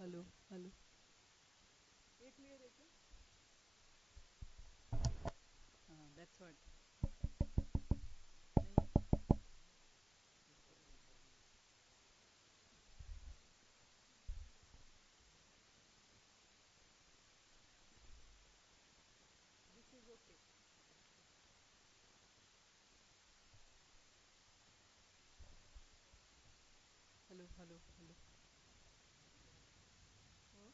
Hello hello ये clear है क्या? हाँ दैट्स व्हाट नहीं this is okay hello hello hello oh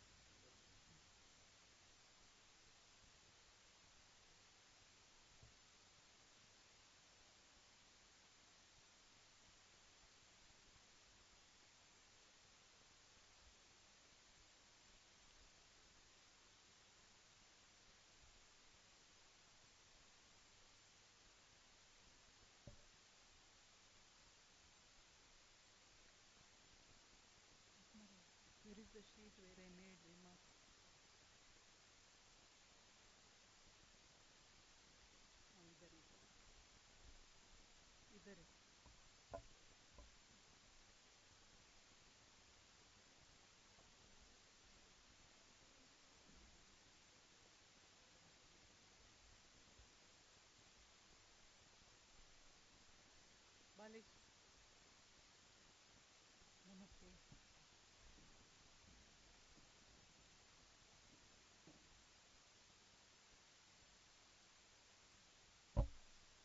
where is the sheet where I made remark हाँ इधर है बालिश नमस्ते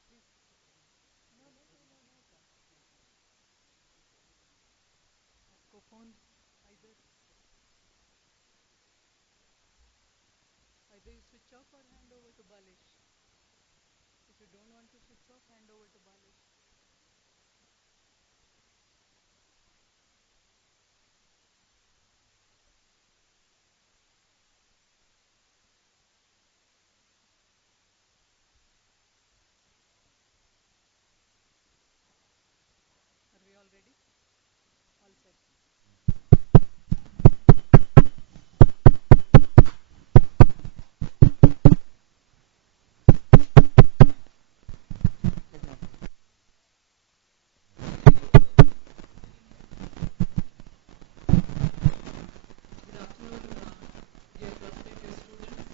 प्लीज नो आपको phone either either you switch off or hand over to Balish. If you don't want to switch off, hand over to Balish. Are we all ready? All set. Good afternoon, dear prospective students,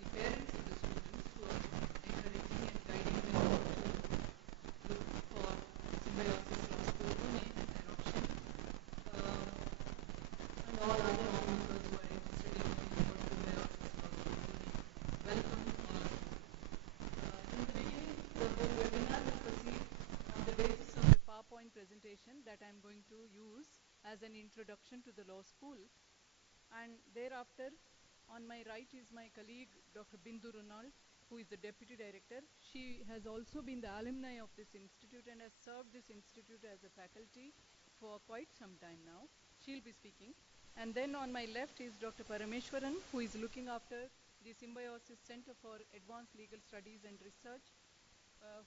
the parents of the students who are encouraging and guiding them to look for Symbiosis Law School Pune as their option, and all other onlookers who are interested in looking for Symbiosis Law School Pune. Welcome all of you. In the beginning, the whole webinar will proceed on the basis of a PowerPoint presentation that I am going to use as an introduction to the law school. And thereafter, on my right is my colleague, Dr. Bindu Ronald, who is the Deputy Director. She has also been the alumni of this institute and has served this institute as a faculty for quite some time now. She'll be speaking. And then on my left is Dr. Parameshwaran, who is looking after the Symbiosis Center for Advanced Legal Studies and Research,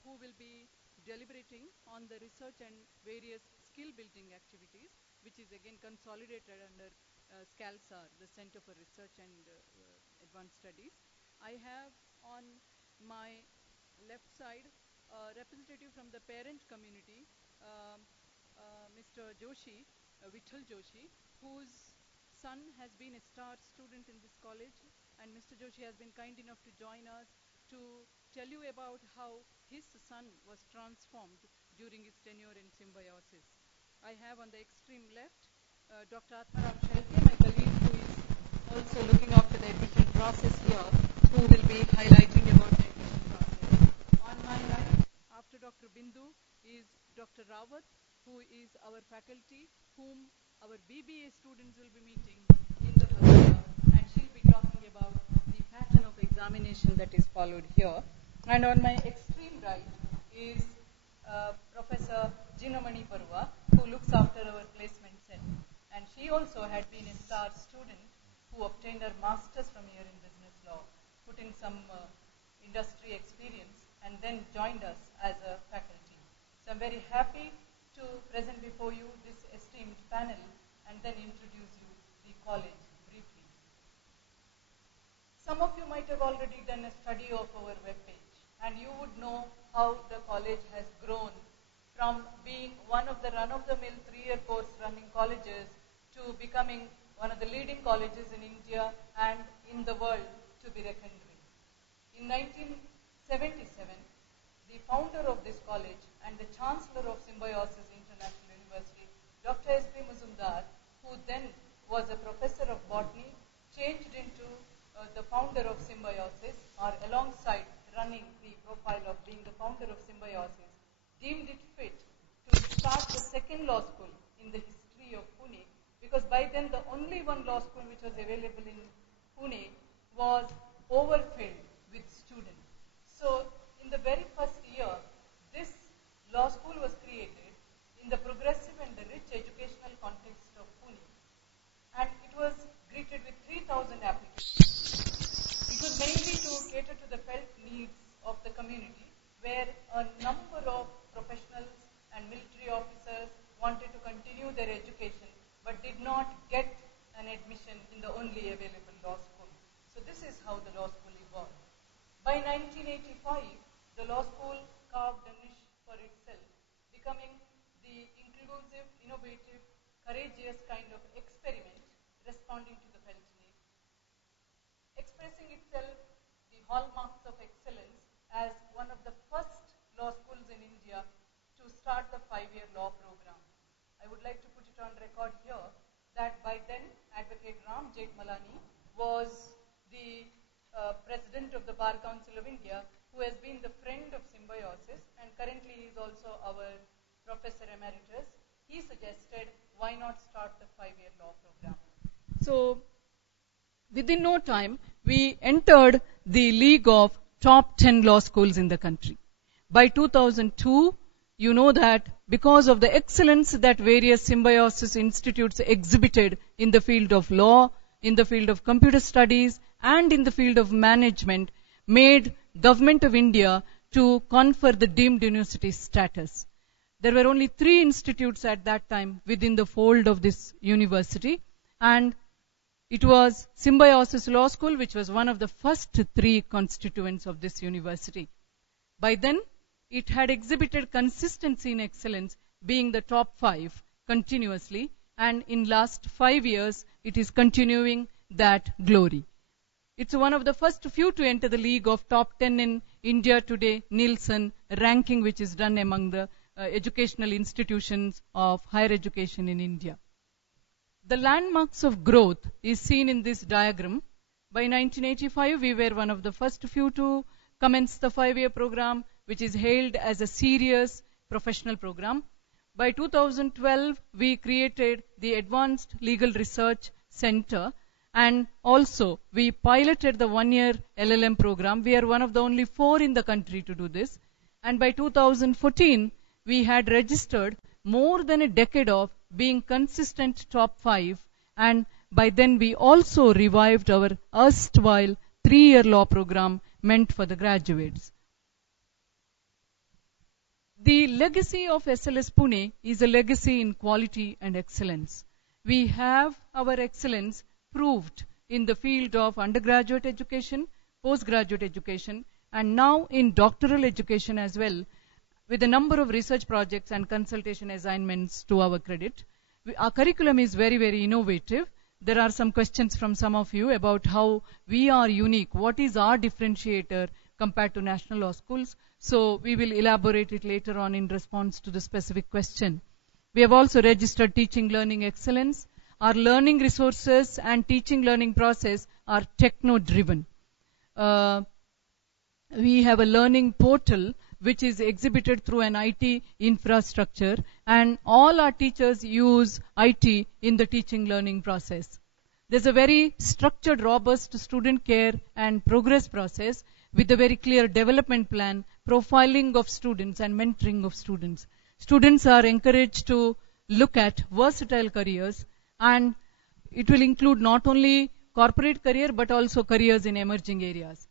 who will be deliberating on the research and various skill building activities, which is again consolidated under SCALSAR, the Center for Research and Advanced Studies. I have on my left side a representative from the parent community, Mr. Joshi, Vittal Joshi, whose son has been a star student in this college, and Mr. Joshi has been kind enough to join us to tell you about how his son was transformed during his tenure in Symbiosis. I have on the extreme left Dr. Atmaram Shelke, my colleague who is also looking after the admission process here, who will be highlighting about the admission process. On my right, after Dr. Bindu, is Dr. Rawat, who is our faculty, whom our BBA students will be meeting in the first year, and she'll be talking about the pattern of examination that is followed here. And on my extreme right is Professor Jinamani Barua, who looks after our placement cell. And she also had been a star student who obtained her master's from here in business law, put in some industry experience, and then joined us as a faculty. So I'm very happy to present before you this esteemed panel and then introduce you the college briefly. Some of you might have already done a study of our webpage, and you would know how the college has grown from being one of the run-of-the-mill three-year course running colleges to becoming one of the leading colleges in India and in the world to be reckoned with. In 1977, the founder of this college and the chancellor of Symbiosis International University, Dr. S.P. Mazumdar, who then was a professor of botany, changed into the founder of Symbiosis, or alongside running the profile of being the founder of Symbiosis, deemed it fit to start the second law school in the history of Pune, because by then the only one law school which was available in Pune was overfilled with students. So in the very first year, this law school was created in the progressive and the rich educational context of Pune. And it was greeted with 3,000 applications. It was mainly to cater to the felt needs of the community, where a number of professionals and military officers wanted to continue their education but did not get an admission in the only available law school. So this is how the law school evolved. By 1985, the law school carved a niche for itself, becoming the inclusive, innovative, courageous kind of experiment responding to the felt need. Expressing itself the hallmarks of excellence as one of the first law schools in India to start the 5-year law program. I would like to put it on record here that by then, Advocate Ram Jethmalani was the President of the Bar Council of India, who has been the friend of Symbiosis, and currently he is also our Professor Emeritus. He suggested, why not start the 5-year law program? So, within no time, we entered the league of top 10 law schools in the country. By 2002, you know that because of the excellence that various Symbiosis institutes exhibited in the field of law, in the field of computer studies, and in the field of management, made Government of India to confer the deemed university status. There were only 3 institutes at that time within the fold of this university, and it was Symbiosis Law School, which was one of the first 3 constituents of this university. By then, it had exhibited consistency in excellence, being the top 5 continuously, and in last 5 years, it is continuing that glory. It's one of the first few to enter the league of top 10 in India Today Nielsen ranking, which is done among the educational institutions of higher education in India. The landmarks of growth is seen in this diagram. By 1985, we were one of the first few to commence the 5-year program, which is hailed as a serious professional program. By 2012, we created the Advanced Legal Research Center, and also we piloted the 1-year LLM program. We are one of the only 4 in the country to do this. And by 2014, we had registered more than a decade of being consistent top 5, and by then we also revived our erstwhile 3-year law program meant for the graduates. The legacy of SLS Pune is a legacy in quality and excellence. We have our excellence proved in the field of undergraduate education, postgraduate education, and now in doctoral education as well, with a number of research projects and consultation assignments to our credit. Our curriculum is very, very innovative. There are some questions from some of you about how we are unique. What is our differentiator compared to national law schools? So we will elaborate it later on in response to the specific question. We have also registered teaching learning excellence. Our learning resources and teaching learning process are techno-driven. We have a learning portal which is exhibited through an IT infrastructure, and all our teachers use IT in the teaching learning process. There's a very structured, robust student care and progress process with a very clear development plan, profiling of students and mentoring of students. Students are encouraged to look at versatile careers, and it will include not only corporate career but also careers in emerging areas.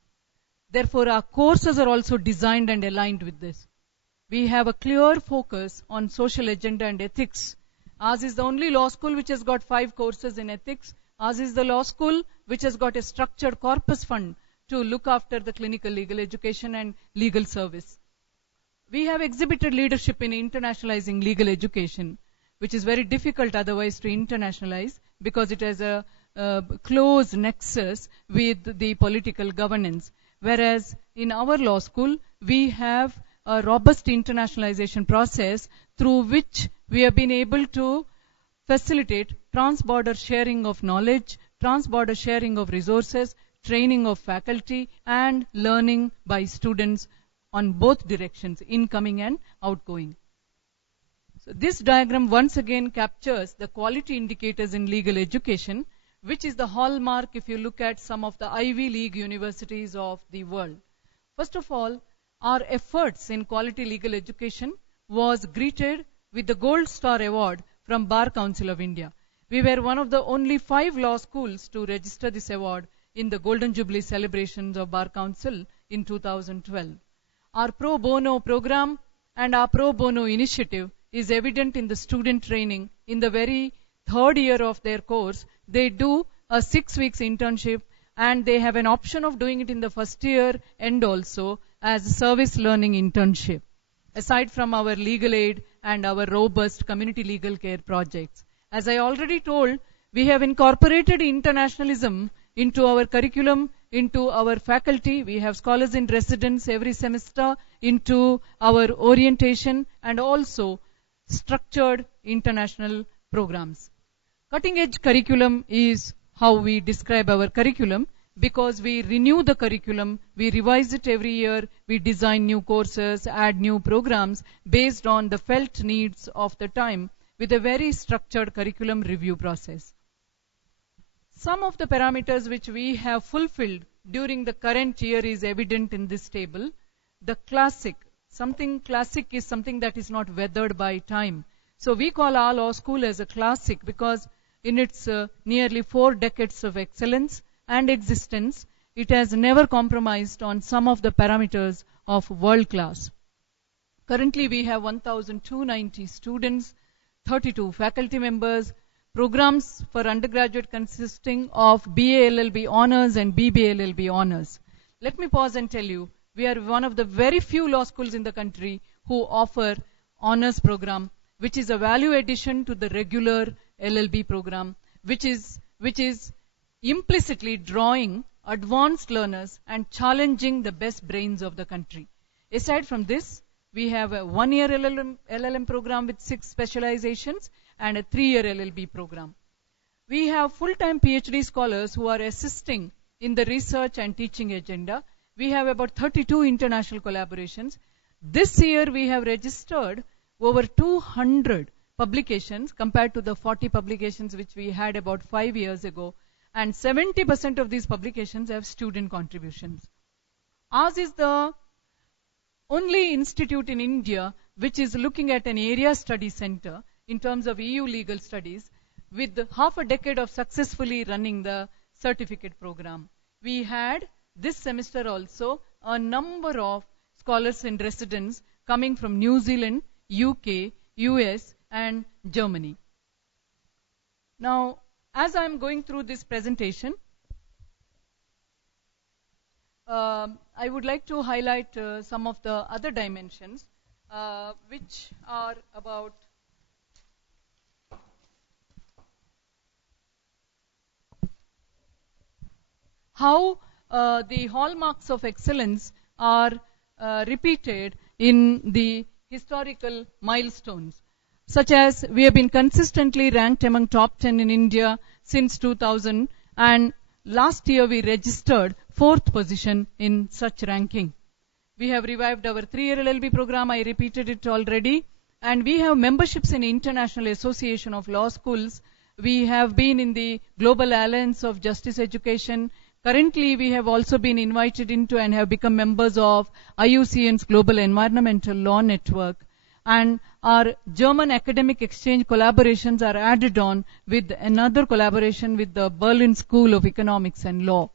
Therefore, our courses are also designed and aligned with this. We have a clear focus on social agenda and ethics. Ours is the only law school which has got 5 courses in ethics. Ours is the law school which has got a structured corpus fund to look after the clinical legal education and legal service. We have exhibited leadership in internationalizing legal education, which is very difficult otherwise to internationalize. because it has a close nexus with the political governance. Whereas in our law school, we have a robust internationalization process through which we have been able to facilitate trans-border sharing of knowledge, trans-border sharing of resources, training of faculty, and learning by students on both directions, incoming and outgoing. So this diagram once again captures the quality indicators in legal education, which is the hallmark if you look at some of the Ivy League universities of the world. First of all, our efforts in quality legal education was greeted with the Gold Star Award from Bar Council of India. We were one of the only 5 law schools to register this award in the Golden Jubilee celebrations of Bar Council in 2012. Our pro bono program and our pro bono initiative is evident in the student training. In the very 3rd year of their course, they do a 6 weeks internship, and they have an option of doing it in the 1st year and also as a service learning internship, aside from our legal aid and our robust community legal care projects. As I already told, we have incorporated internationalism into our curriculum, into our faculty. We have scholars in residence every semester into our orientation, and also structured international programs. Cutting edge curriculum is how we describe our curriculum, because we renew the curriculum, we revise it every year, we design new courses, add new programs based on the felt needs of the time with a very structured curriculum review process. Some of the parameters which we have fulfilled during the current year is evident in this table. The classic, something classic is something that is not weathered by time. So we call our law school as a classic because in its nearly 4 decades of excellence and existence, it has never compromised on some of the parameters of world class. Currently we have 1,290 students, 32 faculty members, programs for undergraduate consisting of BA LLB honors and BBA LLB honors. Let me pause and tell you, we are one of the very few law schools in the country who offer honors program, which is a value addition to the regular LLB program, which is implicitly drawing advanced learners and challenging the best brains of the country. Aside from this, we have a 1-year LLM program with 6 specializations and a 3-year LLB program. We have full-time PhD scholars who are assisting in the research and teaching agenda. We have about 32 international collaborations. This year we have registered over 200 publications compared to the 40 publications which we had about 5 years ago. And 70% of these publications have student contributions. Ours is the only institute in India which is looking at an area study center in terms of EU legal studies, with half a decade of successfully running the certificate program. We had this semester also a number of scholars in residence coming from New Zealand, UK, US, and Germany. Now, as I am going through this presentation, I would like to highlight some of the other dimensions which are about how the hallmarks of excellence are repeated in the historical milestones, such as we have been consistently ranked among top 10 in India since 2000, and last year we registered 4th position in such ranking. We have revived our 3-year LLB program, I repeated it already, and we have memberships in International Association of Law Schools. We have been in the Global Alliance of Justice Education. Currently, we have also been invited into and have become members of IUCN's Global Environmental Law Network. And our German academic exchange collaborations are added on with another collaboration with the Berlin School of Economics and Law.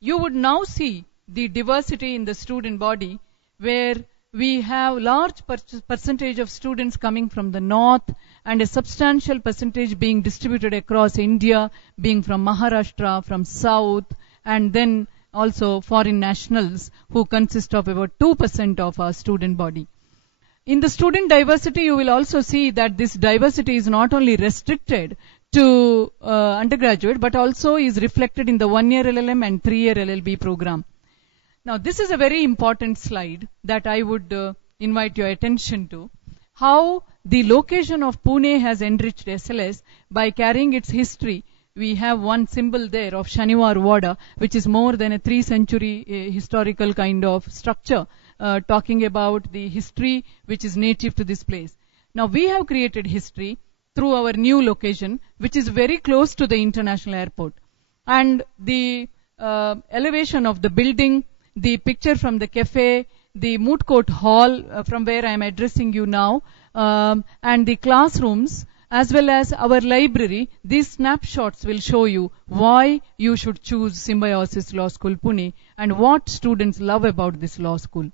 You would now see the diversity in the student body, where we have large percentage of students coming from the north and a substantial percentage being distributed across India, being from Maharashtra, from south, and then also foreign nationals who consist of about 2% of our student body. In the student diversity, you will also see that this diversity is not only restricted to undergraduate, but also is reflected in the 1-year LLM and 3-year LLB program. Now, this is a very important slide that I would invite your attention to. How the location of Pune has enriched SLS by carrying its history. We have one symbol there of Shaniwar Wada, which is more than a 3-century historical kind of structure, talking about the history which is native to this place. Now, we have created history through our new location, which is very close to the international airport. And the elevation of the building, the picture from the cafe, the moot court hall from where I am addressing you now, and the classrooms, as well as our library, these snapshots will show you why you should choose Symbiosis Law School Pune and what students love about this law school.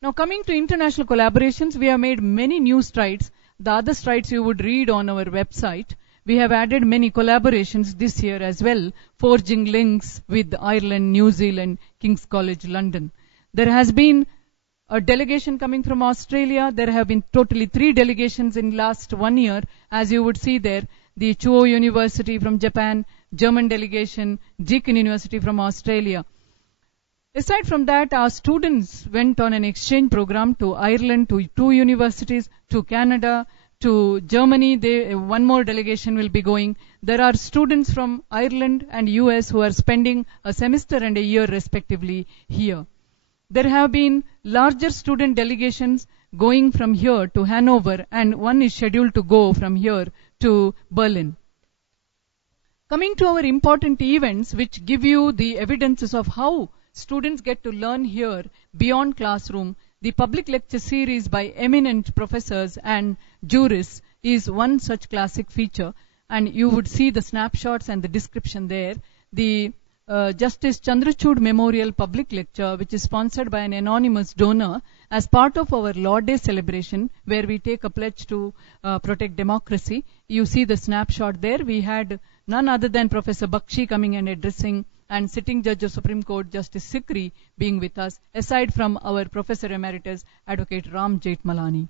Now, coming to international collaborations, we have made many new strides. The other strides you would read on our website. We have added many collaborations this year as well, forging links with Ireland, New Zealand, King's College London. There has been a delegation coming from Australia. There have been totally 3 delegations in last 1 year. As you would see there, the Chuo University from Japan, German delegation, Deakin University from Australia. Aside from that, our students went on an exchange program to Ireland, to 2 universities, to Canada, to Germany. One more delegation will be going. There are students from Ireland and US who are spending a semester and a year respectively here. There have been larger student delegations going from here to Hanover, and one is scheduled to go from here to Berlin. Coming to our important events, which give you the evidences of how students get to learn here beyond classroom, the public lecture series by eminent professors and jurists is one such classic feature, and you would see the snapshots and the description there. The Justice Chandrachud Memorial Public Lecture, which is sponsored by an anonymous donor as part of our Law Day celebration, where we take a pledge to protect democracy. You see the snapshot there. We had none other than Professor Bakshi coming and addressing, and sitting Judge of Supreme Court Justice Sikri being with us, aside from our Professor Emeritus Advocate Ram Jethmalani.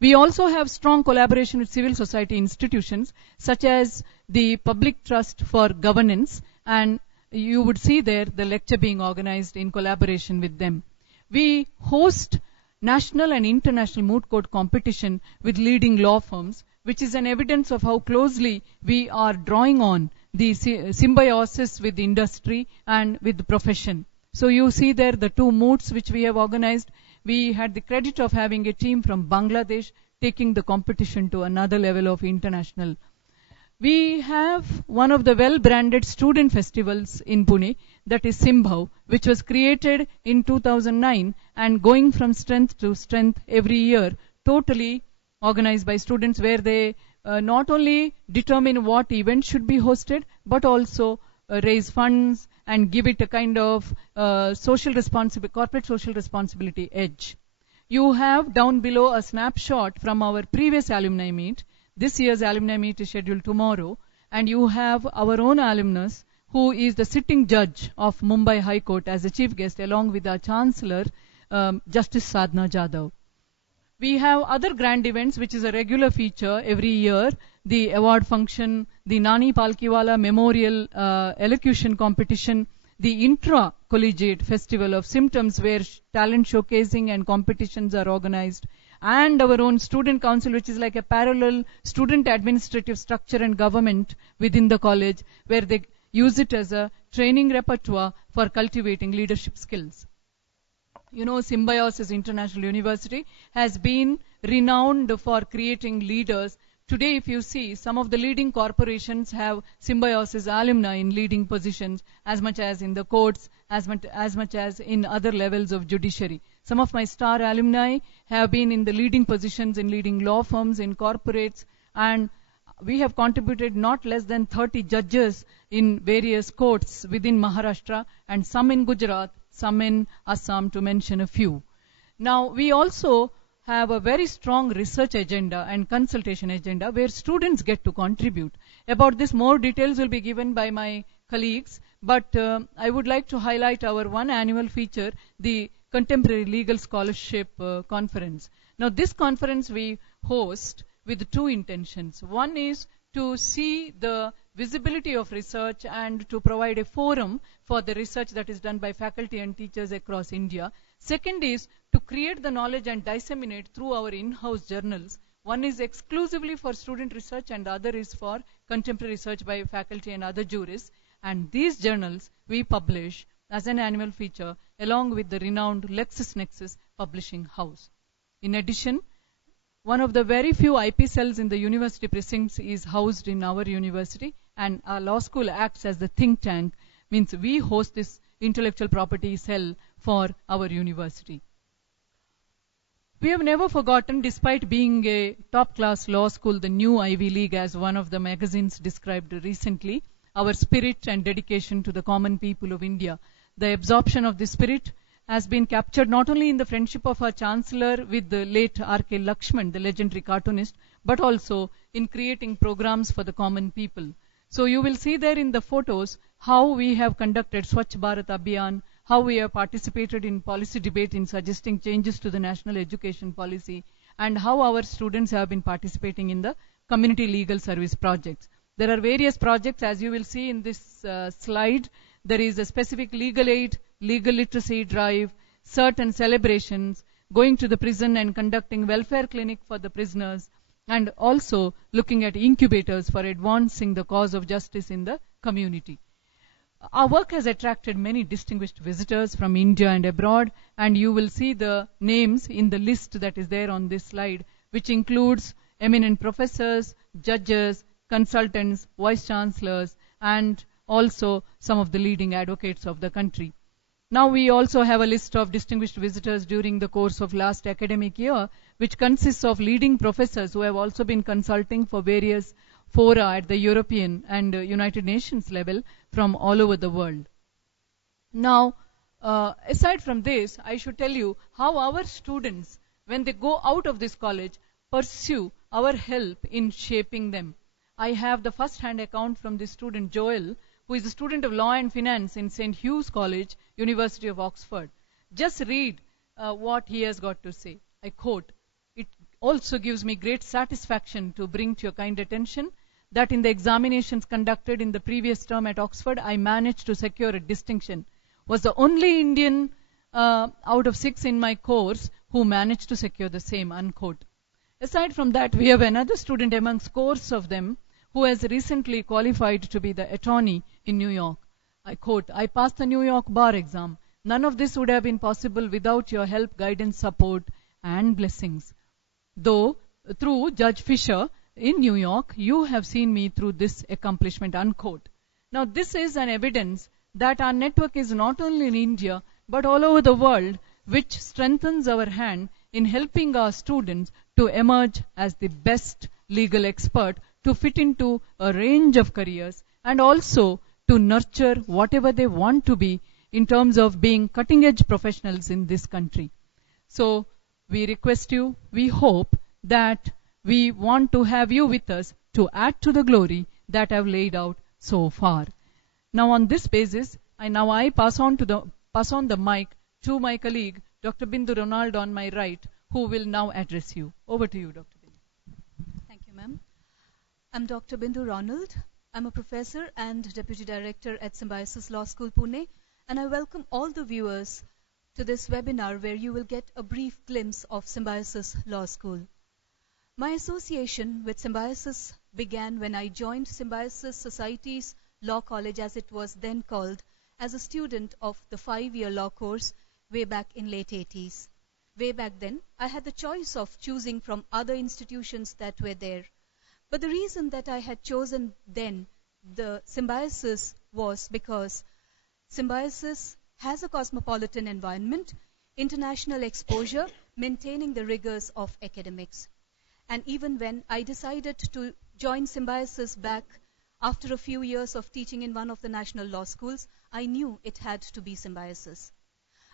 We also have strong collaboration with civil society institutions, such as the Public Trust for Governance, and you would see there the lecture being organized in collaboration with them. We host national and international moot court competition with leading law firms, which is an evidence of how closely we are drawing on the symbiosis with the industry and with the profession. So you see there the 2 moots which we have organized. We had the credit of having a team from Bangladesh taking the competition to another level of international. We have one of the well-branded student festivals in Pune, that is Symbio, which was created in 2009 and going from strength to strength every year, totally organized by students, where they not only determine what event should be hosted, but also raise funds and give it a kind of corporate social responsibility edge. You have down below a snapshot from our previous alumni meet. This year's alumni meet is scheduled tomorrow, and you have our own alumnus, who is the sitting judge of Mumbai High Court as a chief guest, along with our Chancellor, Justice Sadhna Jadhav. We have other grand events, which is a regular feature every year. The award function, the Nani Palkiwala Memorial Elocution Competition, the Intra-Collegiate Festival of Symptoms, where talent showcasing and competitions are organized, and our own student council, which is like a parallel student administrative structure and government within the college, where they use it as a training repertoire for cultivating leadership skills. You know, Symbiosis International University has been renowned for creating leaders. Today, if you see, some of the leading corporations have Symbiosis alumni in leading positions, as much as in the courts, as much as in other levels of judiciary. Some of my star alumni have been in the leading positions in leading law firms, in corporates, and we have contributed not less than 30 judges in various courts within Maharashtra, and some in Gujarat, some in Assam, to mention a few. Now, we also have a very strong research agenda and consultation agenda where students get to contribute. About this, more details will be given by my colleagues, but I would like to highlight our one annual feature, the Contemporary Legal Scholarship Conference. Now, this conference we host with 2 intentions. One is to see the visibility of research and to provide a forum for the research that is done by faculty and teachers across India. Second is to create the knowledge and disseminate through our in-house journals. One is exclusively for student research and the other is for contemporary research by faculty and other jurists. And these journals we publish as an annual feature along with the renowned LexisNexis publishing house. In addition, one of the very few IP cells in the university precincts is housed in our university, and our law school acts as the think tank, means we host this intellectual property cell for our university. We have never forgotten, despite being a top-class law school, the new Ivy League, as one of the magazines described recently, our spirit and dedication to the common people of India. The absorption of this spirit has been captured not only in the friendship of our Chancellor with the late R.K. Lakshman, the legendary cartoonist, but also in creating programs for the common people. So you will see there in the photos how we have conducted Swachh Bharat Abhiyan, how we have participated in policy debate in suggesting changes to the national education policy, and how our students have been participating in the community legal service projects. There are various projects, as you will see in this slide. There is a specific legal aid, legal literacy drive, certain celebrations, going to the prison and conducting welfare clinic for the prisoners, and also looking at incubators for advancing the cause of justice in the community. Our work has attracted many distinguished visitors from India and abroad, and you will see the names in the list that is there on this slide, which includes eminent professors, judges, consultants, vice chancellors, and also some of the leading advocates of the country. Now we also have a list of distinguished visitors during the course of last academic year, which consists of leading professors who have also been consulting for various fora at the European and United Nations level from all over the world. Now, aside from this, I should tell you how our students, when they go out of this college, pursue our help in shaping them. I have the first-hand account from the student Joel, who is a student of Law and Finance in St. Hugh's College, University of Oxford. Just read what he has got to say. I quote, "It also gives me great satisfaction to bring to your kind attention that in the examinations conducted in the previous term at Oxford, I managed to secure a distinction. Was the only Indian out of 6 in my course who managed to secure the same," unquote. Aside from that, we have another student among scores of them who has recently qualified to be the attorney in New York. I quote, "I passed the New York bar exam. None of this would have been possible without your help, guidance, support, and blessings. Though through Judge Fisher in New York, you have seen me through this accomplishment," unquote. Now this is an evidence that our network is not only in India, but all over the world, which strengthens our hand in helping our students to emerge as the best legal expert to fit into a range of careers and also to nurture whatever they want to be in terms of being cutting-edge professionals in this country. So we request you, we hope that we want to have you with us to add to the glory that I've laid out so far. Now on this basis, I pass on the mic to my colleague, Dr. Bindu Ronald on my right, who will now address you. Over to you, Dr. Bindu. Thank you, ma'am. I'm Dr. Bindu Ronald. I'm a professor and Deputy Director at Symbiosis Law School, Pune, and I welcome all the viewers to this webinar where you will get a brief glimpse of Symbiosis Law School. My association with Symbiosis began when I joined Symbiosis Society's Law College, as it was then called, as a student of the 5-year law course way back in late 80s. Way back then, I had the choice of choosing from other institutions that were there. But the reason that I had chosen then the Symbiosis was because Symbiosis has a cosmopolitan environment, international exposure, maintaining the rigors of academics. And even when I decided to join Symbiosis back after a few years of teaching in one of the national law schools, I knew it had to be Symbiosis.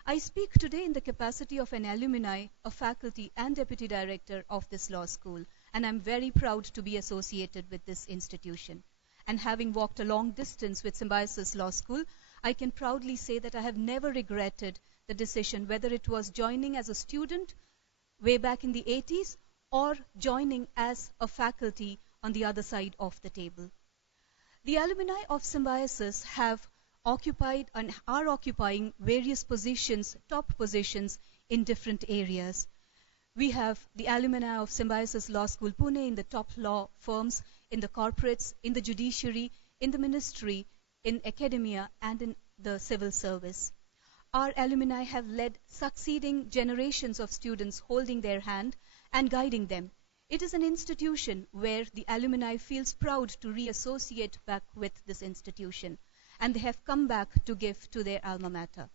I speak today in the capacity of an alumni, a faculty and deputy director of this law school, and I'm very proud to be associated with this institution. And having walked a long distance with Symbiosis Law School, I can proudly say that I have never regretted the decision, whether it was joining as a student way back in the 80s or joining as a faculty on the other side of the table. The alumni of Symbiosis have occupied and are occupying various positions, top positions in different areas. We have the alumni of Symbiosis Law School Pune in the top law firms, in the corporates, in the judiciary, in the ministry, in academia, and in the civil service. Our alumni have led succeeding generations of students, holding their hand and guiding them. It is an institution where the alumni feels proud to reassociate back with this institution, and they have come back to give to their alma mater.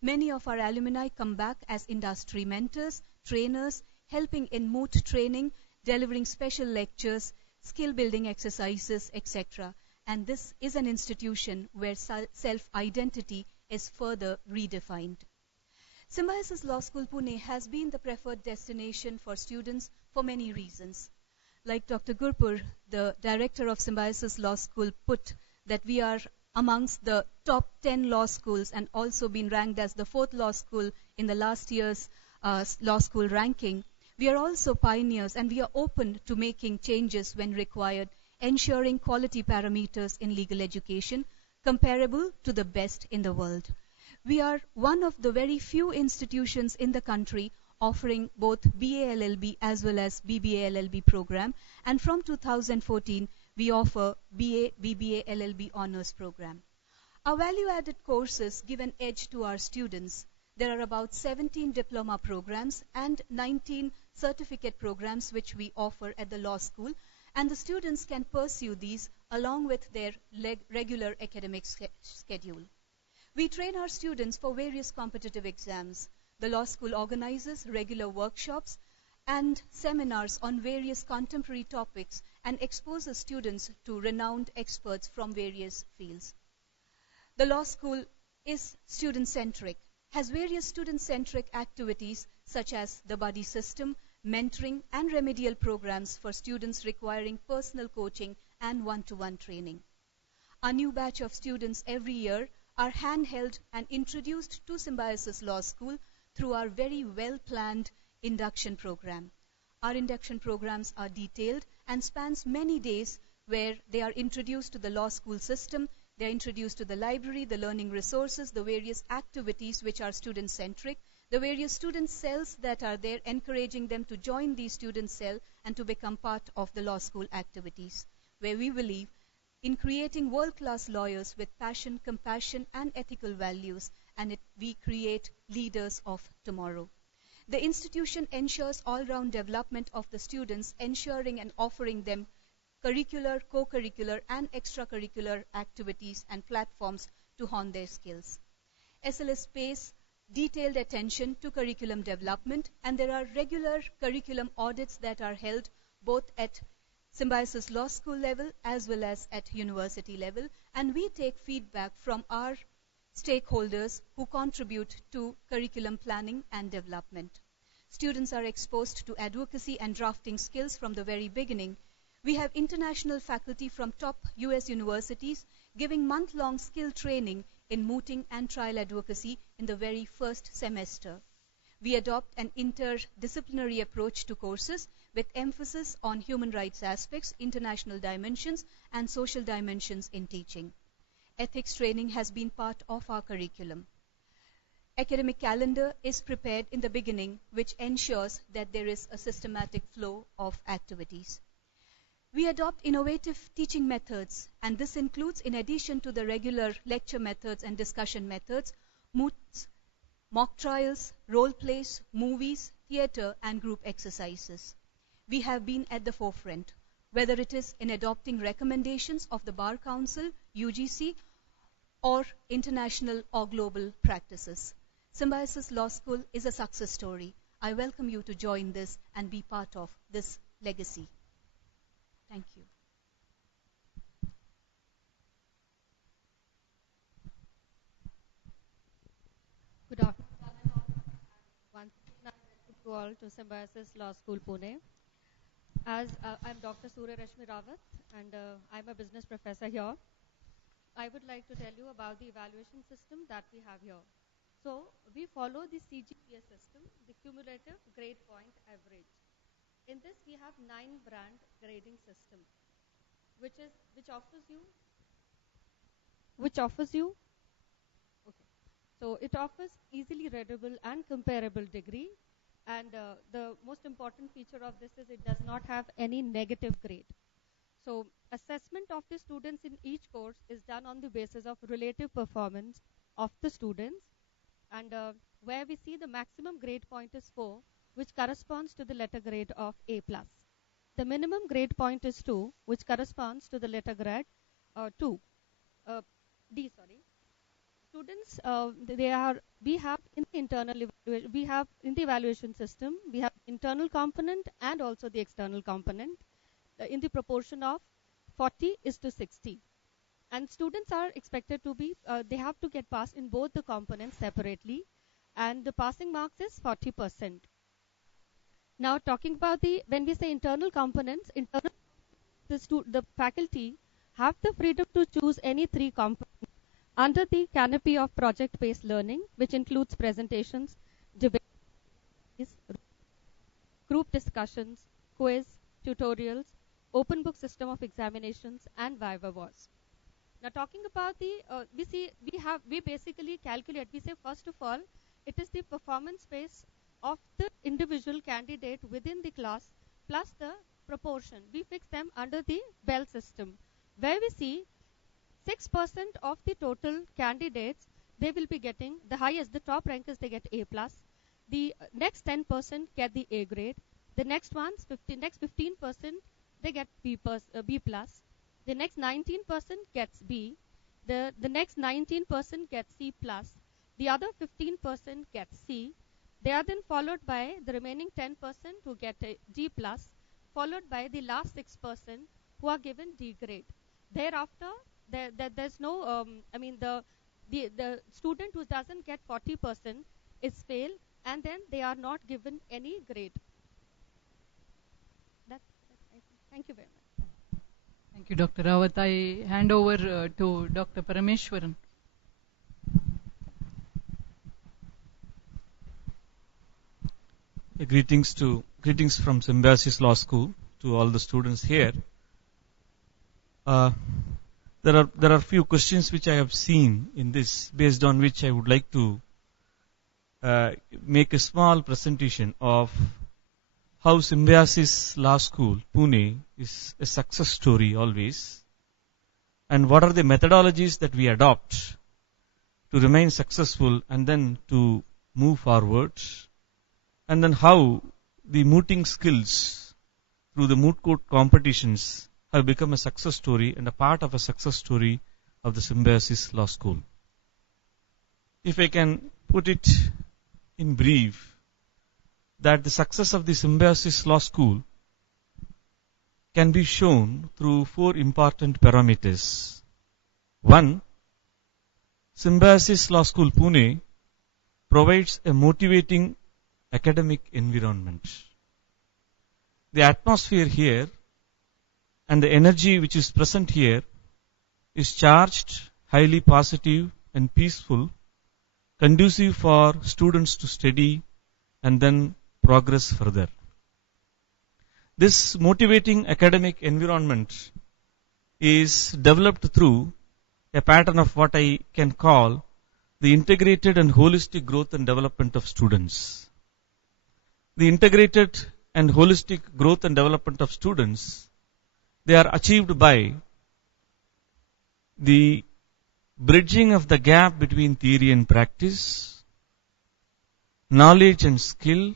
Many of our alumni come back as industry mentors, trainers, helping in moot training, delivering special lectures, skill building exercises, etc. And this is an institution where self-identity is further redefined. Symbiosis Law School Pune has been the preferred destination for students for many reasons. Like Dr. Gurpur, the director of Symbiosis Law School, put that we are amongst the top 10 law schools and also been ranked as the 4th law school in the last year's law school ranking. We are also pioneers and we are open to making changes when required, ensuring quality parameters in legal education comparable to the best in the world. We are one of the very few institutions in the country offering both BA LLB as well as BBA LLB program, and from 2014 we offer BA BBA LLB honors program. Our value-added courses give an edge to our students. There are about 17 diploma programs and 19 certificate programs which we offer at the law school, and the students can pursue these along with their regular academic schedule. We train our students for various competitive exams. The law school organizes regular workshops and seminars on various contemporary topics and exposes students to renowned experts from various fields. The law school is student-centric, has various student-centric activities such as the buddy system, mentoring, and remedial programs for students requiring personal coaching and one-to-one training. Our new batch of students every year are handheld and introduced to Symbiosis Law School through our very well-planned induction program. Our induction programs are detailed and spans many days where they are introduced to the law school system, they are introduced to the library, the learning resources, the various activities which are student-centric, the various student cells that are there, encouraging them to join the student cell and to become part of the law school activities, where we believe in creating world-class lawyers with passion, compassion, and ethical values, and we create leaders of tomorrow. The institution ensures all-round development of the students, ensuring and offering them curricular, co-curricular, and extracurricular activities and platforms to hone their skills. SLS pays detailed attention to curriculum development, and there are regular curriculum audits that are held both at Symbiosis Law School level as well as at university level, and we take feedback from our stakeholders who contribute to curriculum planning and development. Students are exposed to advocacy and drafting skills from the very beginning. We have international faculty from top US universities giving month-long skill training in mooting and trial advocacy in the very first semester. We adopt an interdisciplinary approach to courses with emphasis on human rights aspects, international dimensions, and social dimensions in teaching. Ethics training has been part of our curriculum. Academic calendar is prepared in the beginning, which ensures that there is a systematic flow of activities. We adopt innovative teaching methods, and this includes, in addition to the regular lecture methods and discussion methods, moots, mock trials, role plays, movies, theater, and group exercises. We have been at the forefront, whether it is in adopting recommendations of the Bar Council, UGC, or international or global practices. Symbiosis Law School is a success story. I welcome you to join this and be part of this legacy. Thank you. Good afternoon. Once again, I welcome you all to Symbiosis Law School, Pune. As I'm Dr. Surya Rashmi Rawat, and I'm a business professor here. I would like to tell you about the evaluation system that we have here. So we follow the CGPA system, the cumulative grade point average. In this, we have 9 brand grading system, which offers you. Okay. So it offers easily readable and comparable degree, and the most important feature of this is it does not have any negative grade. So assessment of the students in each course is done on the basis of relative performance of the students, and where we see the maximum grade point is 4, which corresponds to the letter grade of A+. The minimum grade point is 2, which corresponds to the letter grade 2. D, sorry. Students, we have in the evaluation system, we have internal component and also the external component in the proportion of 40:60. And students are expected to be, they have to get passed in both the components separately, and the passing marks is 40%. Now talking about when we say internal components, the faculty have the freedom to choose any 3 components under the canopy of project-based learning, which includes presentations, debates, group discussions, quiz, tutorials, open book system of examinations, and viva voce. Now talking about we basically calculate, we say first of all, it is the performance space of the individual candidate within the class plus the proportion. We fix them under the Bell system, where we see 6% of the total candidates, they will be getting the highest, the top rankers, they get A+. The next 10% get the A grade. The next 15%, they get B+. The next 19% gets B. The next 19% gets C+. The other 15% gets C. They are then followed by the remaining 10% who get a D+, followed by the last 6% who are given D grade. Thereafter, there's no, the student who doesn't get 40% is fail, and then they are not given any grade. Thank you very much. Thank you, Dr. Rawat. I hand over to Dr. Parameshwaran. Greetings from Symbiosis Law School to all the students here. There are few questions which I have seen in this, based on which I would like to make a small presentation of how Symbiosis Law School, Pune, is a success story always, and what are the methodologies that we adopt to remain successful and then to move forward, and then how the mooting skills through the moot court competitions have become a success story and a part of a success story of the Symbiosis Law School. If I can put it in brief, that the success of the Symbiosis Law School can be shown through 4 important parameters. 1. Symbiosis Law School Pune provides a motivating academic environment. The atmosphere here and the energy which is present here is charged, highly positive and peaceful, conducive for students to study and then progress further. This motivating academic environment is developed through a pattern of what I can call the integrated and holistic growth and development of students. The integrated and holistic growth and development of students, they are achieved by the bridging of the gap between theory and practice, knowledge and skill,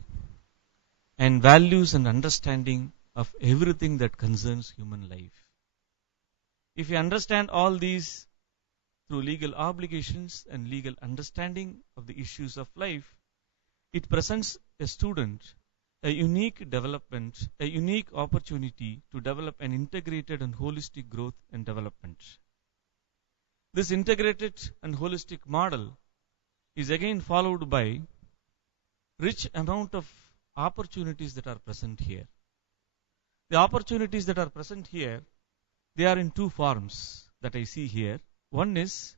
and values and understanding of everything that concerns human life. If you understand all these through legal obligations and legal understanding of the issues of life, it presents a student a unique development, a unique opportunity to develop an integrated and holistic growth and development. This integrated and holistic model is again followed by rich amount of opportunities that are present here. The opportunities that are present here, they are in 2 forms that I see here. One is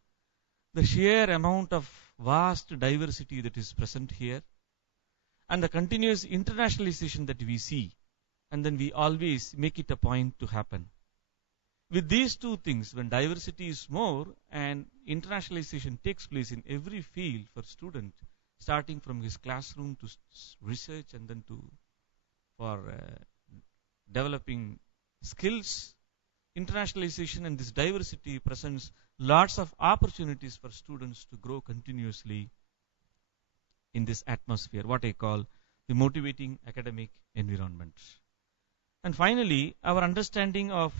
the sheer amount of vast diversity that is present here, and the continuous internationalization that we see and then we always make it a point to happen. With these two things, when diversity is more and internationalization takes place in every field for student, starting from his classroom to research and then to for developing skills, internationalization and this diversity presents lots of opportunities for students to grow continuously in this atmosphere, what I call the motivating academic environment. And finally, our understanding of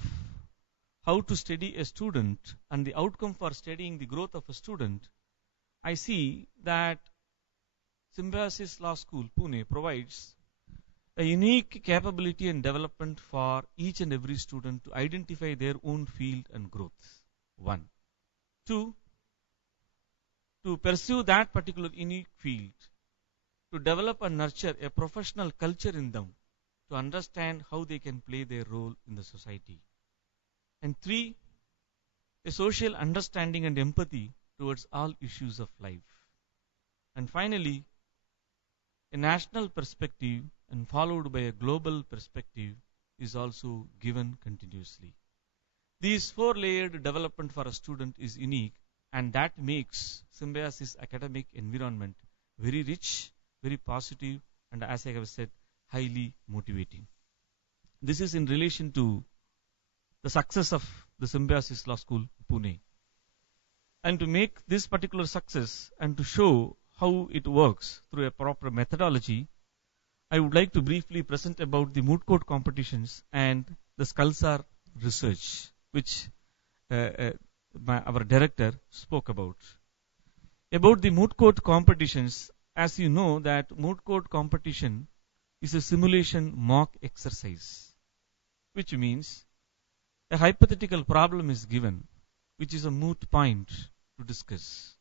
how to study a student and the outcome for studying the growth of a student, I see that Symbiosis Law School, Pune, provides a unique capability and development for each and every student to identify their own field and growth. One. Two, to pursue that particular unique field, to develop and nurture a professional culture in them, to understand how they can play their role in the society. And three, a social understanding and empathy towards all issues of life. And finally, a national perspective and followed by a global perspective is also given continuously. This four-layered development for a student is unique, and that makes Symbiosis academic environment very rich, very positive, and as I have said, highly motivating. This is in relation to the success of the Symbiosis Law School, Pune. And to make this particular success and to show how it works through a proper methodology, I would like to briefly present about the moot court competitions and the Skulsar research, which our director spoke about. About the moot court competitions, as you know that moot court competition is a simulation mock exercise, which means a hypothetical problem is given, which is a moot point to discuss.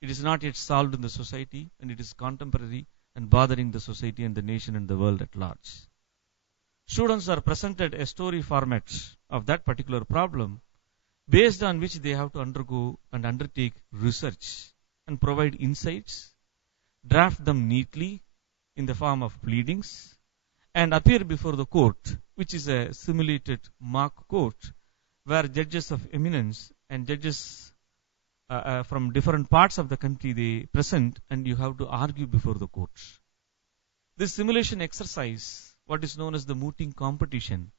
It is not yet solved in the society, and it is contemporary and bothering the society and the nation and the world at large. Students are presented a story format of that particular problem, based on which they have to undergo and undertake research and provide insights, draft them neatly in the form of pleadings, and appear before the court, which is a simulated mock court, where judges of eminence and judges from different parts of the country they present, and you have to argue before the court. This simulation exercise, what is known as the mooting competition,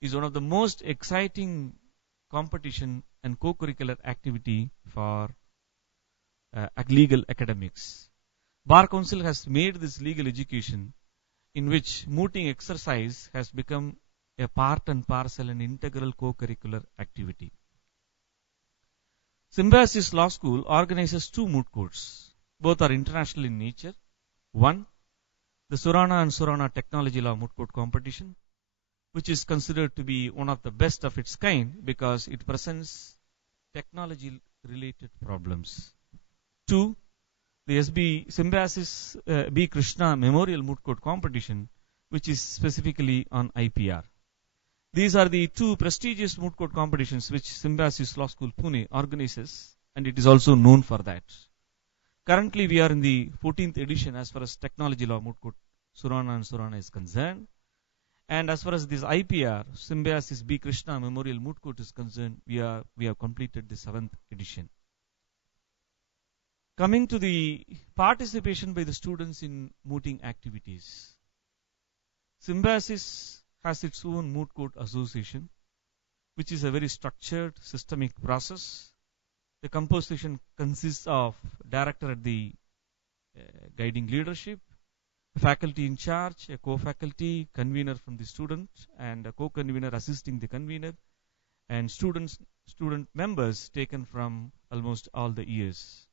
is one of the most exciting competition and co-curricular activity for legal academics. Bar Council has made this legal education in which mooting exercise has become a part and parcel and integral co-curricular activity. Symbiosis Law School organizes two moot courts. Both are international in nature. One, the Surana and Surana Technology Law Moot Court Competition, which is considered to be one of the best of its kind because it presents technology-related problems. Two, the Symbiosis B. Krishna Memorial Moot Court Competition, which is specifically on IPR. These are the two prestigious moot court competitions which Symbiosis Law School Pune organizes, and it is also known for that. Currently, we are in the 14th edition as far as Technology Law Moot Court Surana and Surana is concerned. And as far as this IPR, Symbiosis B. Krishna Memorial Moot Court is concerned, we have completed the 7th edition. Coming to the participation by the students in mooting activities. Symbiosis has its own moot court association, which is a very structured, systemic process. The composition consists of director at the guiding leadership, a faculty in charge, a co-faculty, convener from the student, and a co-convener assisting the convener, and student members taken from almost all the years.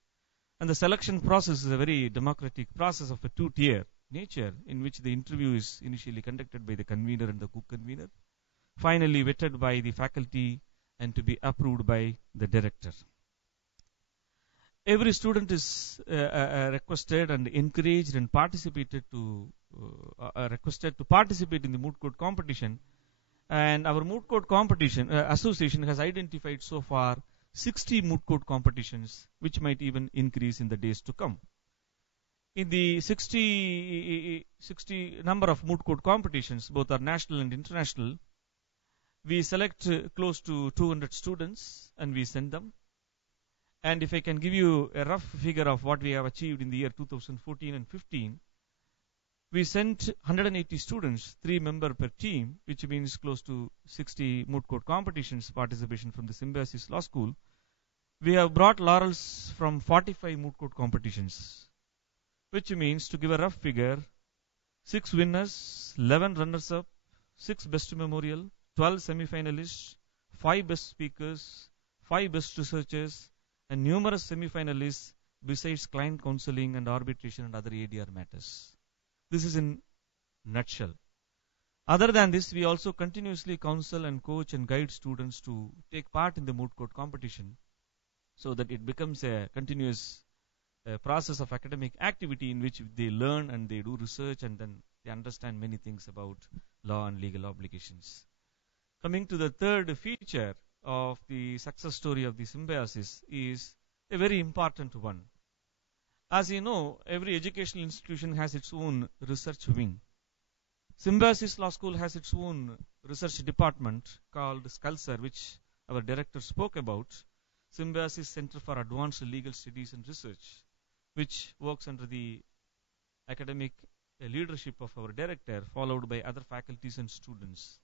And the selection process is a very democratic process of a two-tier nature, in which the interview is initially conducted by the convener and the co-convener, finally vetted by the faculty and to be approved by the director. Every student is requested and encouraged and requested to participate in the moot court competition. And our moot court competition association has identified so far 60 moot court competitions, which might even increase in the days to come. in the 60 number of moot court competitions, both are national and international, we select close to 200 students and we send them. And if I can give you a rough figure of what we have achieved in the year 2014 and 15, we sent 180 students, 3-member per team, which means close to 60 moot court competitions participation from the Symbiosis Law School. We have brought laurels from 45 moot court competitions, which means, to give a rough figure, 6 winners, 11 runners-up, 6 best memorial, 12 semi-finalists, 5 best speakers, 5 best researchers, and numerous semi-finalists besides client counseling and arbitration and other ADR matters. This is in nutshell. Other than this, we also continuously counsel and coach and guide students to take part in the moot court competition so that it becomes a continuous process of academic activity in which they learn and they do research and then they understand many things about law and legal obligations. Coming to the third feature of the success story of the Symbiosis is a very important one. As you know, every educational institution has its own research wing. Symbiosis Law School has its own research department called SCULSER, which our director spoke about, Symbiosis Center for Advanced Legal Studies and Research, which works under the academic leadership of our director, followed by other faculties and students.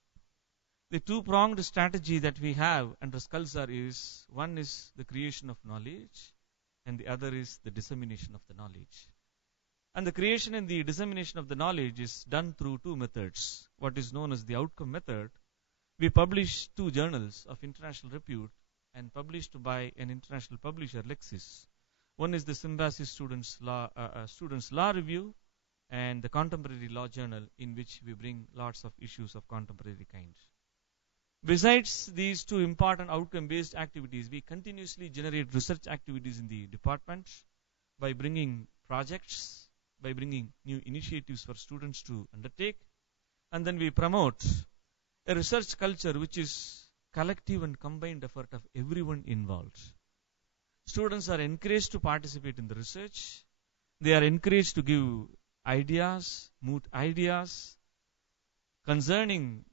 The two-pronged strategy that we have under SCULSER is, one is the creation of knowledge, and the other is the dissemination of the knowledge. And the creation and the dissemination of the knowledge is done through two methods. What is known as the outcome method. We publish 2 journals of international repute and published by an international publisher, Lexis. One is the Symbiosis Students Law Review and the Contemporary Law Journal, in which we bring lots of issues of contemporary kind. Besides these 2 important outcome-based activities, we continuously generate research activities in the department by bringing projects, by bringing new initiatives for students to undertake, and then we promote a research culture which is collective and combined effort of everyone involved. Students are encouraged to participate in the research. They are encouraged to give ideas, moot ideas concerning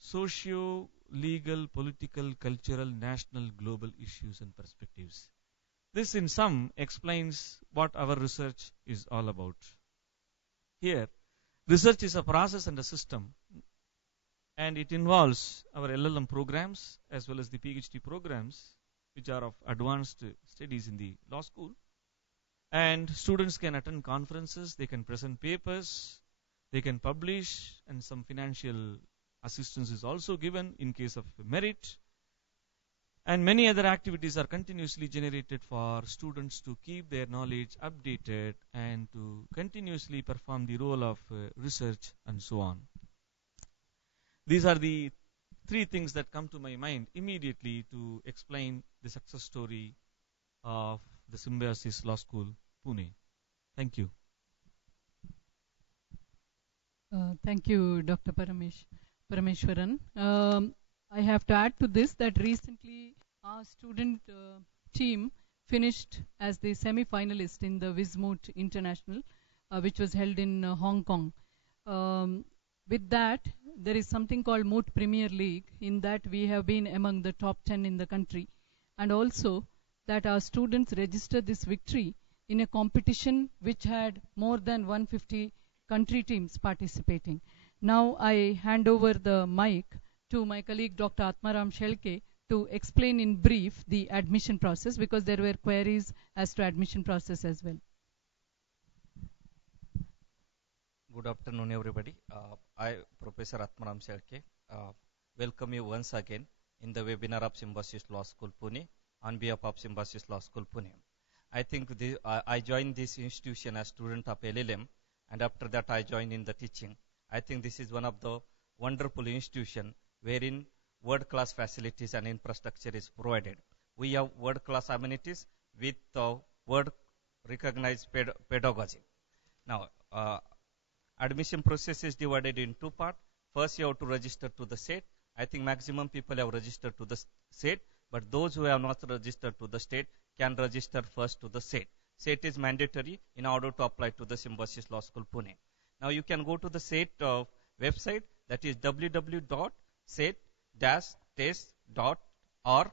socio, legal, political, cultural, national, global issues and perspectives. This in sum explains what our research is all about. Here, research is a process and a system, and it involves our LLM programs as well as the PhD programs, which are of advanced studies in the law school. And students can attend conferences, they can present papers, they can publish, and some financial assistance is also given in case of merit. And many other activities are continuously generated for students to keep their knowledge updated and to continuously perform the role of research and so on. These are the 3 things that come to my mind immediately to explain the success story of the Symbiosis Law School, Pune. Thank you. Thank you, Dr. Parameshwaran. I have to add to this that recently our student team finished as the semi-finalist in the Wismoot International, which was held in Hong Kong. With that, there is something called Moot Premier League, in that we have been among the top 10 in the country, and also that our students registered this victory in a competition which had more than 150 country teams participating. Now I hand over the mic to my colleague Dr. Atmaram Shelke to explain in brief the admission process, because there were queries as to admission process as well. Good afternoon, everybody. I, Professor Atmaram Shelke, welcome you once again in the webinar of Symbiosis Law School, Pune, on behalf of Symbiosis Law School, Pune. I think I joined this institution as student of LLM, and after that I joined in the teaching. I think this is one of the wonderful institution wherein world-class facilities and infrastructure is provided. We have world-class amenities with world-recognized pedagogy. Now, admission process is divided in 2 parts. First, you have to register to the state. I think maximum people have registered to the state, but those who have not registered to the state can register first to the state. SET is mandatory in order to apply to the Symbiosis Law School Pune. Now you can go to the SET website, that is www.set-test.org,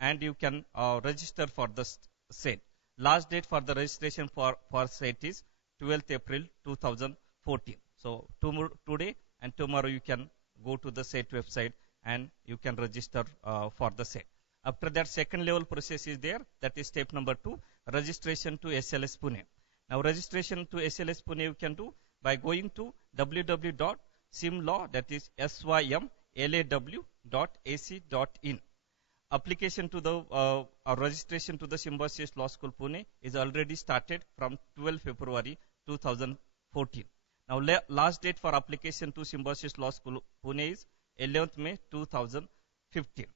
and you can register for the SET. Last date for the registration for SET is 12th April 2014. So today and tomorrow you can go to the SET website and you can register for the SET. After that, second level process is there, that is step number 2, registration to SLS Pune. Now registration to SLS Pune you can do by going to www.simlaw, that is symlaw.ac.in. Application to the registration to the Symbiosis Law School Pune is already started from 12 February 2014. Now last date for application to Symbiosis Law School Pune is 11th May 2015.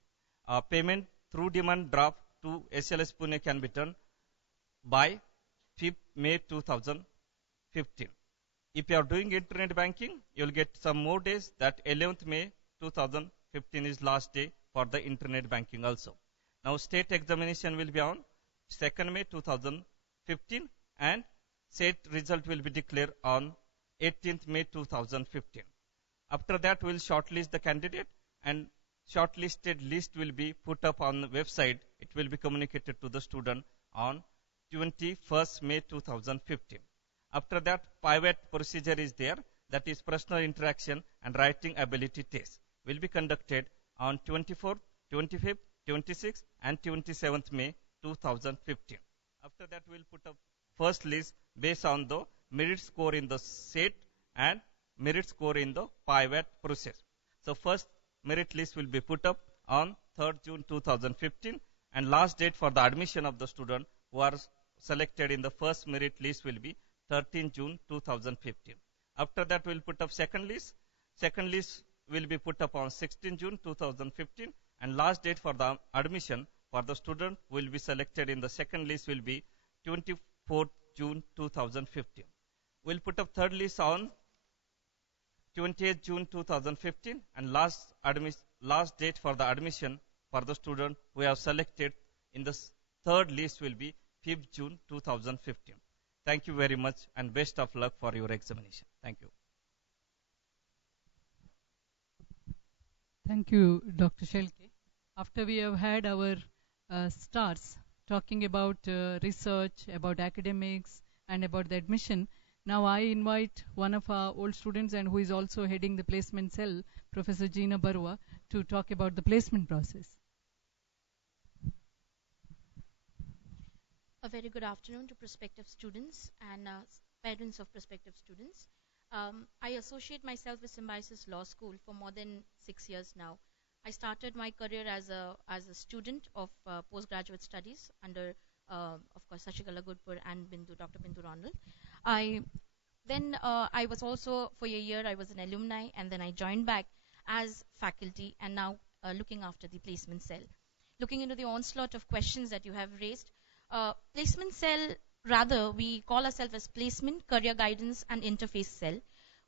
Payment through demand draft to SLS Pune can be done by 5th May 2015. If you are doing internet banking, you will get some more days, that 11th May 2015 is last day for the internet banking also. Now state examination will be on 2nd May 2015 and SET result will be declared on 18th May 2015. After that, we will shortlist the candidate, and shortlisted list will be put up on the website. It will be communicated to the student on 21st May 2015. After that, pivot procedure is there, that is personal interaction and writing ability test will be conducted on 24th, 25th, 26th and 27th May 2015. After that, we will put up first list based on the merit score in the SET and merit score in the pivot process. So first merit list will be put up on 3rd June 2015, and last date for the admission of the student who are selected in the first merit list will be 13 June 2015. After that, we will put up second list. Second list will be put up on 16 June 2015, and last date for the admission for the student who will be selected in the second list will be 24th June 2015. We will put up third list on 28th June 2015, and last date for the admission for the student who have selected in the third list will be 5th June 2015. Thank you very much and best of luck for your examination. Thank you. Thank you, Dr. Shelke. After we have had our stars talking about research, about academics, and about the admission, now I invite one of our old students and who is also heading the placement cell, Professor Jeena Barua, to talk about the placement process. A very good afternoon to prospective students and parents of prospective students. I associate myself with Symbiosis Law School for more than 6 years now. I started my career as a student of postgraduate studies under, of course, Shashikala Gurpur and Dr. Bindu Ronald. I was also, for a year, I was an alumni, and then I joined back as faculty, and now looking after the placement cell. Looking into the onslaught of questions that you have raised, placement cell, rather, we call ourselves as placement, career guidance, and interface cell.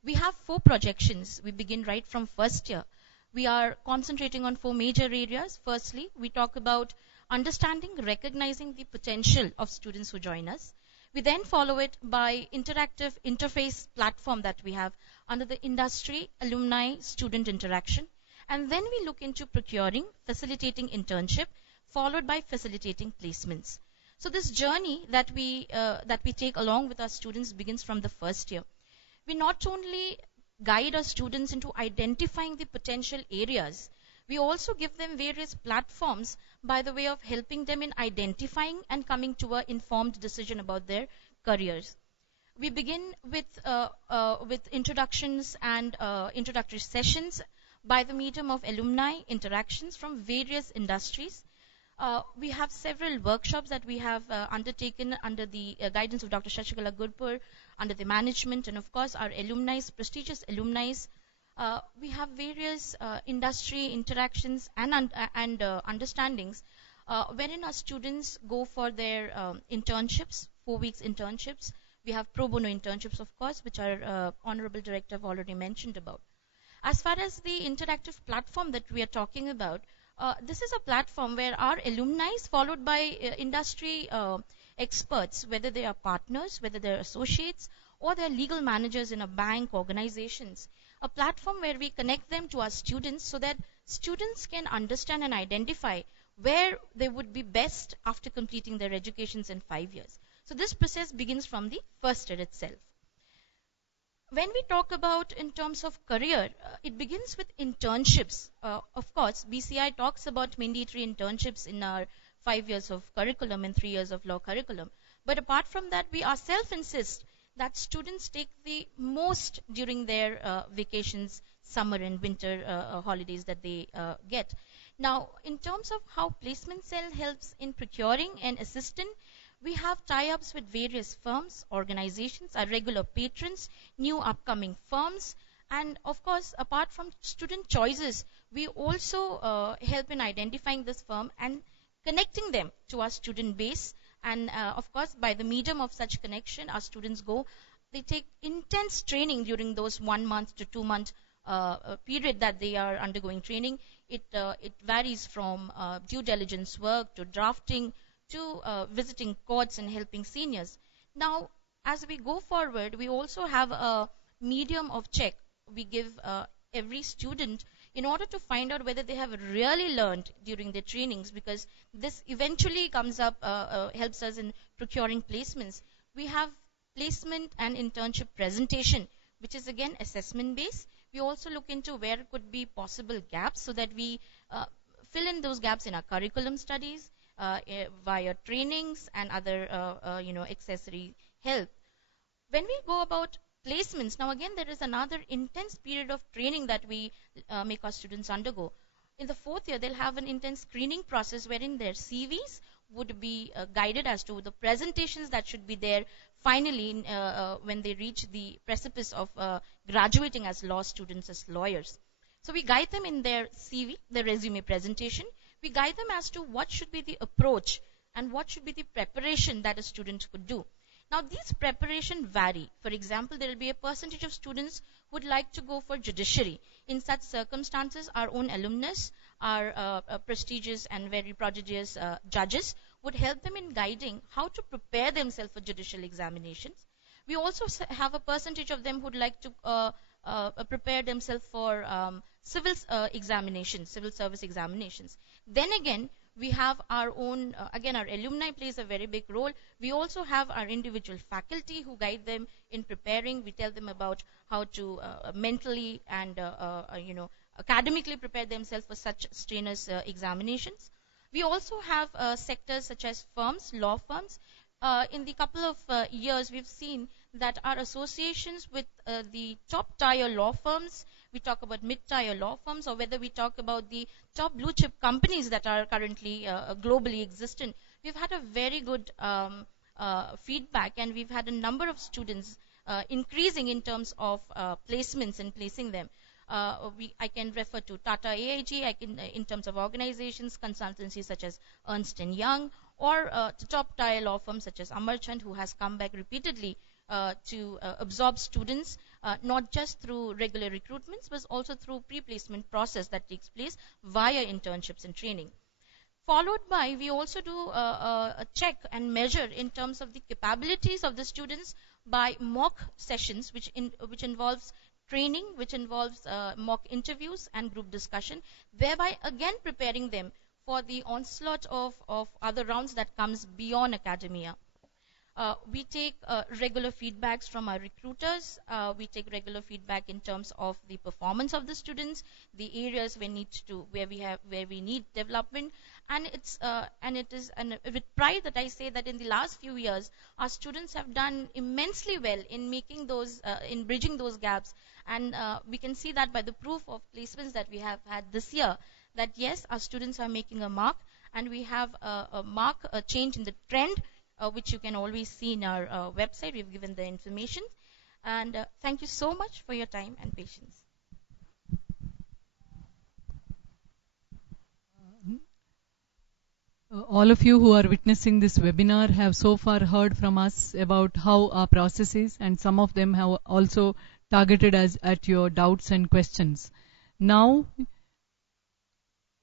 We have 4 projections. We begin right from first year. We are concentrating on 4 major areas. Firstly, we talk about understanding, recognizing the potential of students who join us. We then follow it by interactive interface platform that we have under the industry, alumni, student interaction. And then we look into procuring, facilitating internship, followed by facilitating placements. So this journey that we take along with our students begins from the first year. We not only guide our students into identifying the potential areas, we also give them various platforms by the way of helping them in identifying and coming to an informed decision about their careers. We begin with introductions and introductory sessions by the medium of alumni interactions from various industries. We have several workshops that we have undertaken under the guidance of Dr. Shashikala Gurpur, under the management, and of course our alumni, prestigious alumni. We have various industry interactions and understandings wherein our students go for their internships, 4 weeks internships. We have pro bono internships, of course, which our Honorable Director have already mentioned about. As far as the interactive platform that we are talking about, this is a platform where our alumni, followed by industry experts, whether they are partners, whether they're associates, or they're legal managers in a bank, organizations. A platform where we connect them to our students so that students can understand and identify where they would be best after completing their educations in 5 years. So this process begins from the first year itself. When we talk about in terms of career, it begins with internships. Of course, BCI talks about mandatory internships in our 5 years of curriculum and 3 years of law curriculum. But apart from that, we ourselves insist that students take the most during their vacations, summer and winter holidays that they get. Now, in terms of how placement cell helps in procuring an assistant, we have tie-ups with various firms, organizations, our regular patrons, new upcoming firms, and of course, apart from student choices, we also help in identifying this firm and connecting them to our student base. And of course, by the medium of such connection, our students they take intense training during those 1 month to 2 month period that they are undergoing training. It varies from due diligence work to drafting to visiting courts and helping seniors. Now, as we go forward, we also have a medium of check. We give every student in order to find out whether they have really learned during their trainings, because this eventually comes up, helps us in procuring placements. We have placement and internship presentation, which is again assessment based. We also look into where could be possible gaps so that we fill in those gaps in our curriculum studies, via trainings and other accessory help. When we go about placements, now again there is another intense period of training that we make our students undergo. In the 4th year, they'll have an intense screening process wherein their CVs would be guided as to the presentations that should be there finally when they reach the precipice of graduating as law students, as lawyers. So we guide them in their CV, their resume presentation. We guide them as to what should be the approach and what should be the preparation that a student could do. Now, these preparation vary. For example, there will be a percentage of students who would like to go for judiciary. In such circumstances, our own alumnus, our prestigious and very prodigious judges would help them in guiding how to prepare themselves for judicial examinations. We also have a percentage of them who would like to prepare themselves for civil examinations, civil service examinations. Then again, we have our own, again, our alumni plays a very big role. We also have our individual faculty who guide them in preparing. We tell them about how to mentally and, academically prepare themselves for such strenuous examinations. We also have sectors such as firms, law firms. In the couple of years, we've seen that our associations with the top tier law firms, we talk about mid-tier law firms, or whether we talk about the top blue chip companies that are currently globally existent, we've had a very good feedback, and we've had a number of students increasing in terms of placements and placing them. I can refer to Tata AIG, in terms of organizations, consultancies such as Ernst & Young, or to top tier law firms such as Amarchand, who has come back repeatedly to absorb students, not just through regular recruitments, but also through pre-placement process that takes place via internships and training. Followed by, we also do a check and measure in terms of the capabilities of the students by mock sessions, which involves training, which involves mock interviews and group discussion, thereby again preparing them for the onslaught of other rounds that comes beyond academia. We take regular feedbacks from our recruiters. We take regular feedback in terms of the performance of the students, the areas where we need development, and it is with pride that I say that in the last few years, our students have done immensely well in making those, in bridging those gaps, and we can see that by the proof of placements that we have had this year. That yes, our students are making a mark, and we have a change in the trend, which you can always see in our website. We've given the information. And thank you so much for your time and patience. All of you who are witnessing this webinar have so far heard from us about how our process is, and some of them have also targeted us at your doubts and questions. Now,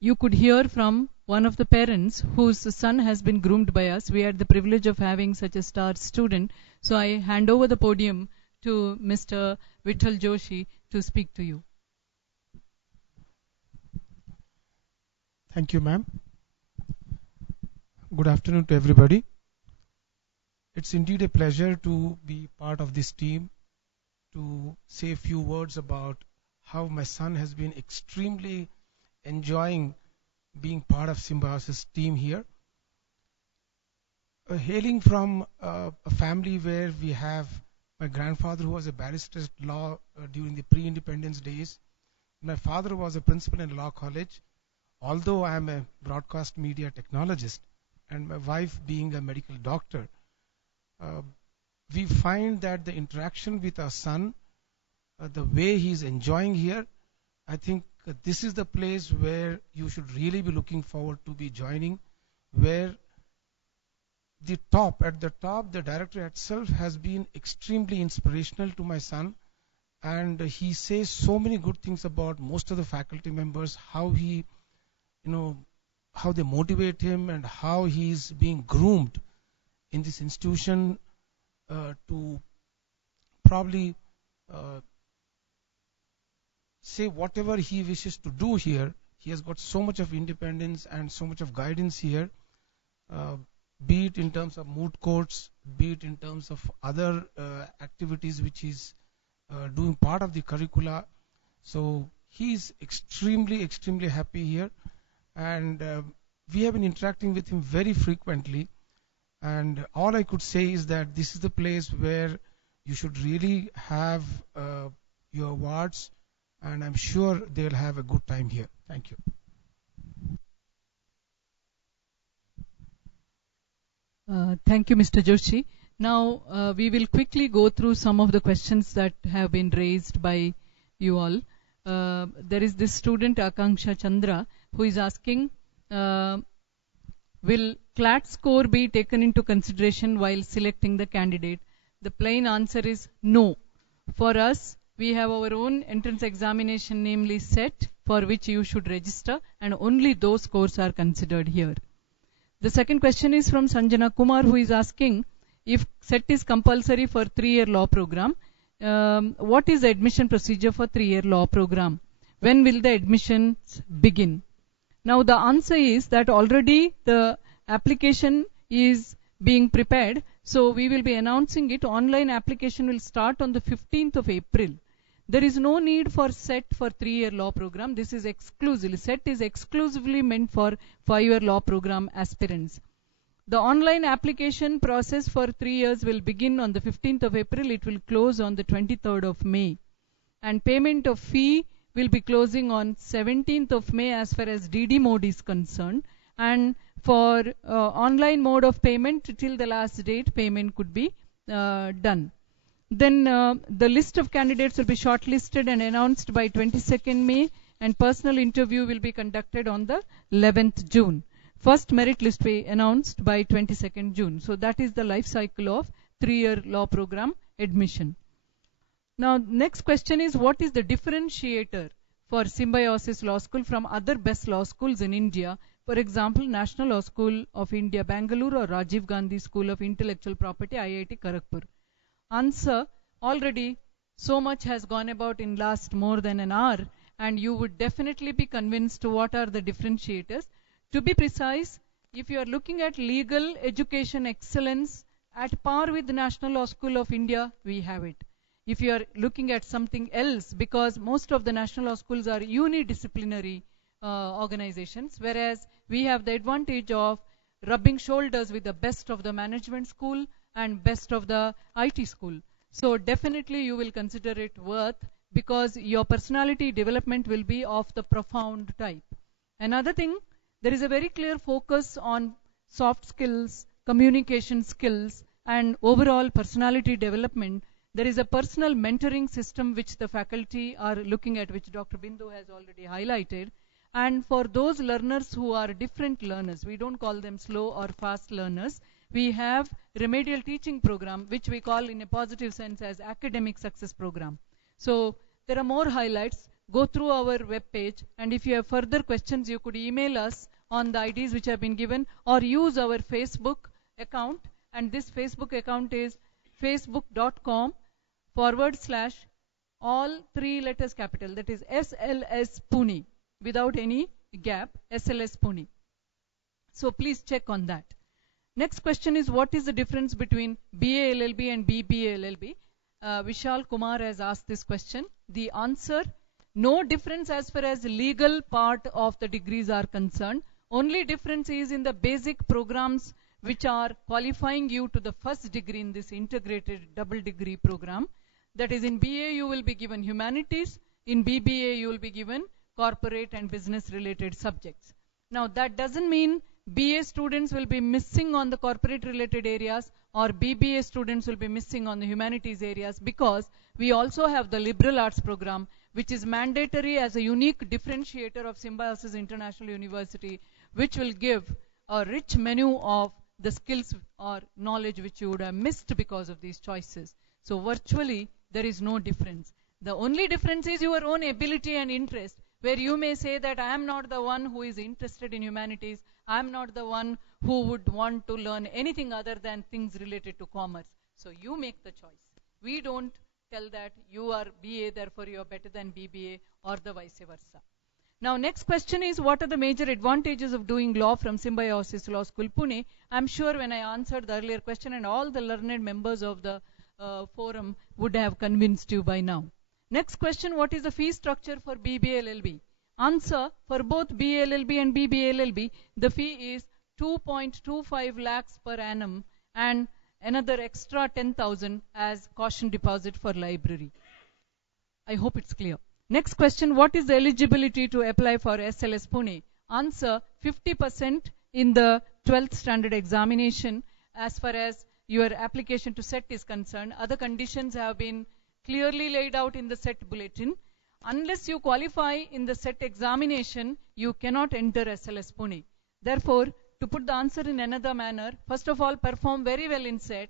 you could hear from one of the parents whose son has been groomed by us. We had the privilege of having such a star student. So I hand over the podium to Mr. Vittal Joshi to speak to you. Thank you, ma'am. Good afternoon to everybody. It's indeed a pleasure to be part of this team, to say a few words about how my son has been extremely enjoying being part of Symbiosis team here. Hailing from a family where we have my grandfather who was a barrister at law during the pre-independence days. My father was a principal in law college, although I am a broadcast media technologist, and my wife being a medical doctor. We find that the interaction with our son, the way he's enjoying here, I think this is the place where you should really be looking forward to be joining, where at the top, the director itself has been extremely inspirational to my son, and he says so many good things about most of the faculty members, how he, how they motivate him and how he's being groomed in this institution to probably say whatever he wishes to do here. He has got so much of independence and so much of guidance here, be it in terms of moot courts, be it in terms of other activities which he's doing part of the curricula. So he's extremely, extremely happy here, and we have been interacting with him very frequently. And all I could say is that this is the place where you should really have your awards, and I'm sure they'll have a good time here. Thank you. Thank you, Mr. Joshi. Now, we will quickly go through some of the questions that have been raised by you all. There is this student, Akanksha Chandra, who is asking, will CLAT score be taken into consideration while selecting the candidate? The plain answer is no. For us, we have our own entrance examination, namely SET, for which you should register, and only those scores are considered here. The second question is from Sanjana Kumar, who is asking, if SET is compulsory for 3-year law program, what is the admission procedure for 3-year law program? When will the admissions begin? Now the answer is that already the application is being prepared, so we will be announcing it. Online application will start on the 15th of April. There is no need for SET for 3-year law program. This is exclusively, SET is exclusively meant for 5-year law program aspirants. The online application process for 3 years will begin on the 15th of April. It will close on the 23rd of May. And payment of fee will be closing on 17th of May as far as DD mode is concerned. And for online mode of payment, till the last date, payment could be done. Then the list of candidates will be shortlisted and announced by 22nd May, and personal interview will be conducted on the 11th June. First merit list will be announced by 22nd June. So that is the life cycle of 3-year law program admission. Now, next question is, what is the differentiator for Symbiosis Law School from other best law schools in India? For example, National Law School of India, Bangalore, or Rajiv Gandhi School of Intellectual Property, IIT Kharagpur. Answer, already so much has gone about in last more than an hour, and you would definitely be convinced what are the differentiators. To be precise, if you are looking at legal education excellence at par with the National Law School of India, we have it. If you are looking at something else, because most of the National Law Schools are unidisciplinary organizations, whereas we have the advantage of rubbing shoulders with the best of the management school and best of the IT school. So definitely you will consider it worth, because your personality development will be of the profound type. Another thing, there is a very clear focus on soft skills, communication skills, and overall personality development. There is a personal mentoring system which the faculty are looking at, which Dr. Bindu has already highlighted. And for those learners who are different learners, we don't call them slow or fast learners, we have remedial teaching program, which we call in a positive sense as academic success program. So there are more highlights. Go through our web page, and if you have further questions, you could email us on the IDs which have been given, or use our Facebook account, and this Facebook account is facebook.com/ all three letters capital, that is SLS Pune, without any gap, SLS Pune. So please check on that. Next question is, what is the difference between BA LLB and BBA LLB? Vishal Kumar has asked this question. The answer, no difference as far as legal part of the degrees are concerned. Only difference is in the basic programs which are qualifying you to the first degree in this integrated double degree program. That is, in BA you will be given humanities, in BBA you will be given corporate and business related subjects. Now that doesn't mean BA students will be missing on the corporate related areas or BBA students will be missing on the humanities areas, because we also have the liberal arts program, which is mandatory as a unique differentiator of Symbiosis International University, which will give a rich menu of the skills or knowledge which you would have missed because of these choices. So virtually there is no difference. The only difference is your own ability and interest, where you may say that I am not the one who is interested in humanities, I am not the one who would want to learn anything other than things related to commerce. So you make the choice. We don't tell that you are BA, therefore you are better than BBA, or the vice versa. Now next question is, what are the major advantages of doing law from Symbiosis Law School Pune? I'm sure when I answered the earlier question, and all the learned members of the forum would have convinced you by now. Next question, what is the fee structure for BBA LLB? Answer, for both BA LLB and BBA LLB, the fee is 2.25 lakhs per annum and another extra 10,000 as caution deposit for library. I hope it's clear. Next question, what is the eligibility to apply for SLS Pune? Answer, 50% in the 12th standard examination as far as your application to SET is concerned. Other conditions have been clearly laid out in the SET bulletin. Unless you qualify in the SET examination, you cannot enter SLS Pune. Therefore, to put the answer in another manner, first of all, perform very well in SET.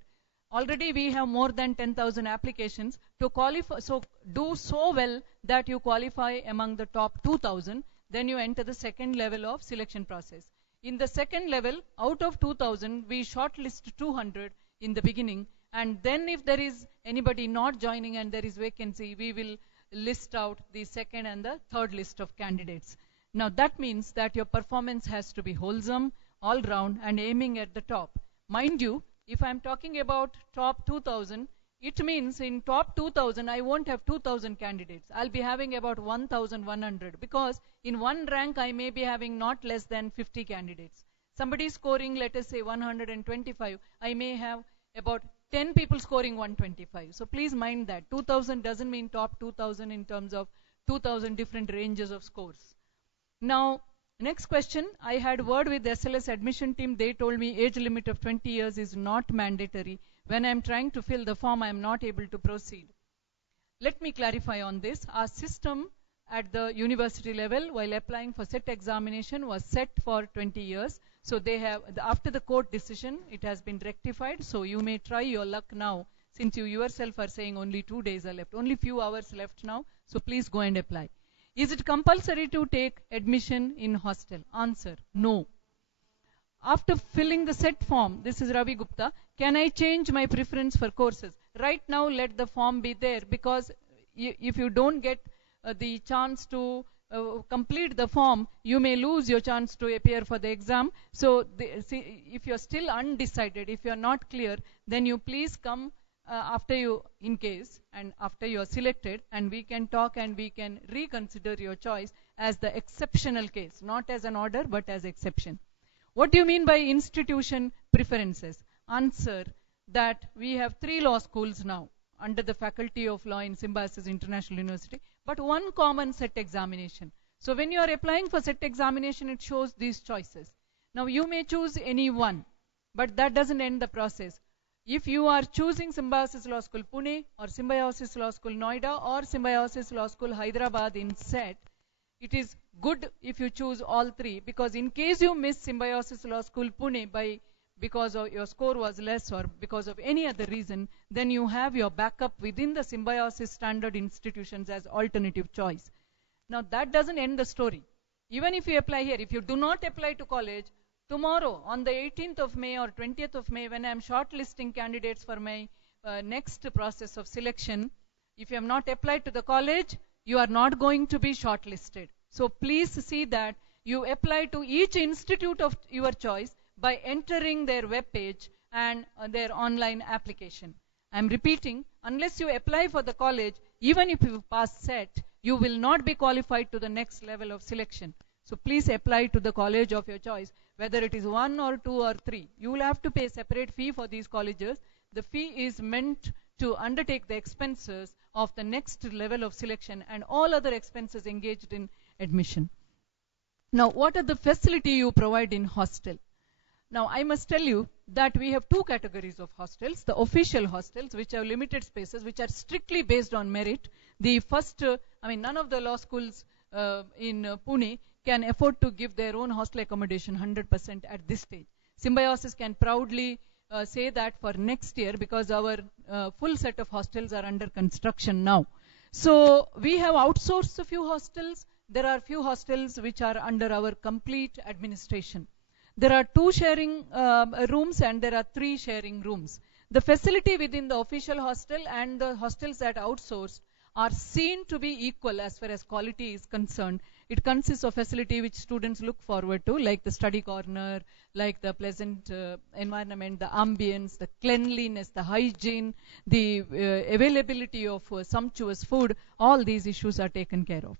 Already we have more than 10,000 applications. To qualify, so do so well that you qualify among the top 2,000. Then you enter the second level of selection process. In the second level, out of 2,000, we shortlist 200 in the beginning. And then if there is anybody not joining and there is vacancy, we will list out the second and the third list of candidates. Now that means that your performance has to be wholesome, all round, and aiming at the top. Mind you, if I'm talking about top 2,000, it means in top 2,000 I won't have 2,000 candidates. I'll be having about 1,100, because in one rank I may be having not less than 50 candidates. Somebody scoring, let us say 125, I may have about 10 people scoring 125. So please mind that 2,000 doesn't mean top 2,000 in terms of 2,000 different ranges of scores. Now next question, I had word with the SLS admission team. They told me age limit of 20 years is not mandatory. When I am trying to fill the form, I am not able to proceed. Let me clarify on this. Our system at the university level, while applying for SET examination, was set for 20 years. So they have, after the court decision, it has been rectified. So you may try your luck now, since you yourself are saying only 2 days are left, only few hours left now. So please go and apply. Is it compulsory to take admission in hostel? Answer, no. After filling the SET form, this is Ravi Gupta, can I change my preference for courses? Right now, let the form be there, because if you don't get the chance to complete the form, you may lose your chance to appear for the exam. So if you're still undecided, if you're not clear, then you please come after you, in case, and after you are selected, and we can talk and we can reconsider your choice as the exceptional case, not as an order but as exception. What do you mean by institution preferences? Answer, that we have 3 law schools now under the Faculty of Law in Symbiosis International University, but one common SET examination. So when you are applying for SET examination, it shows these choices. Now you may choose any one, but that doesn't end the process. If you are choosing Symbiosis Law School Pune or Symbiosis Law School Noida or Symbiosis Law School Hyderabad in SET, it is good if you choose all 3, because in case you miss Symbiosis Law School Pune because of your score was less or because of any other reason, then you have your backup within the Symbiosis standard institutions as alternative choice. Now that doesn't end the story. Even if you apply here, if you do not apply to college, tomorrow on the 18th of May or 20th of May, when I am shortlisting candidates for my next process of selection, if you have not applied to the college, you are not going to be shortlisted. So please see that you apply to each institute of your choice by entering their web page and their online application. I am repeating, unless you apply for the college, even if you pass set, you will not be qualified to the next level of selection. So please apply to the college of your choice, whether it is 1 or 2 or 3. You will have to pay a separate fee for these colleges. The fee is meant to undertake the expenses of the next level of selection and all other expenses engaged in admission. Now, what are the facility you provide in hostel? Now, I must tell you that we have two categories of hostels. The official hostels, which have limited spaces, which are strictly based on merit. The first, none of the law schools in Pune can afford to give their own hostel accommodation 100% at this stage. Symbiosis can proudly say that for next year, because our full set of hostels are under construction now. So we have outsourced a few hostels. There are few hostels which are under our complete administration. There are 2 sharing rooms and there are 3 sharing rooms. The facility within the official hostel and the hostels that outsourced are seen to be equal as far as quality is concerned. It consists of facility which students look forward to, like the study corner, like the pleasant environment, the ambience, the cleanliness, the hygiene, the availability of sumptuous food. All these issues are taken care of.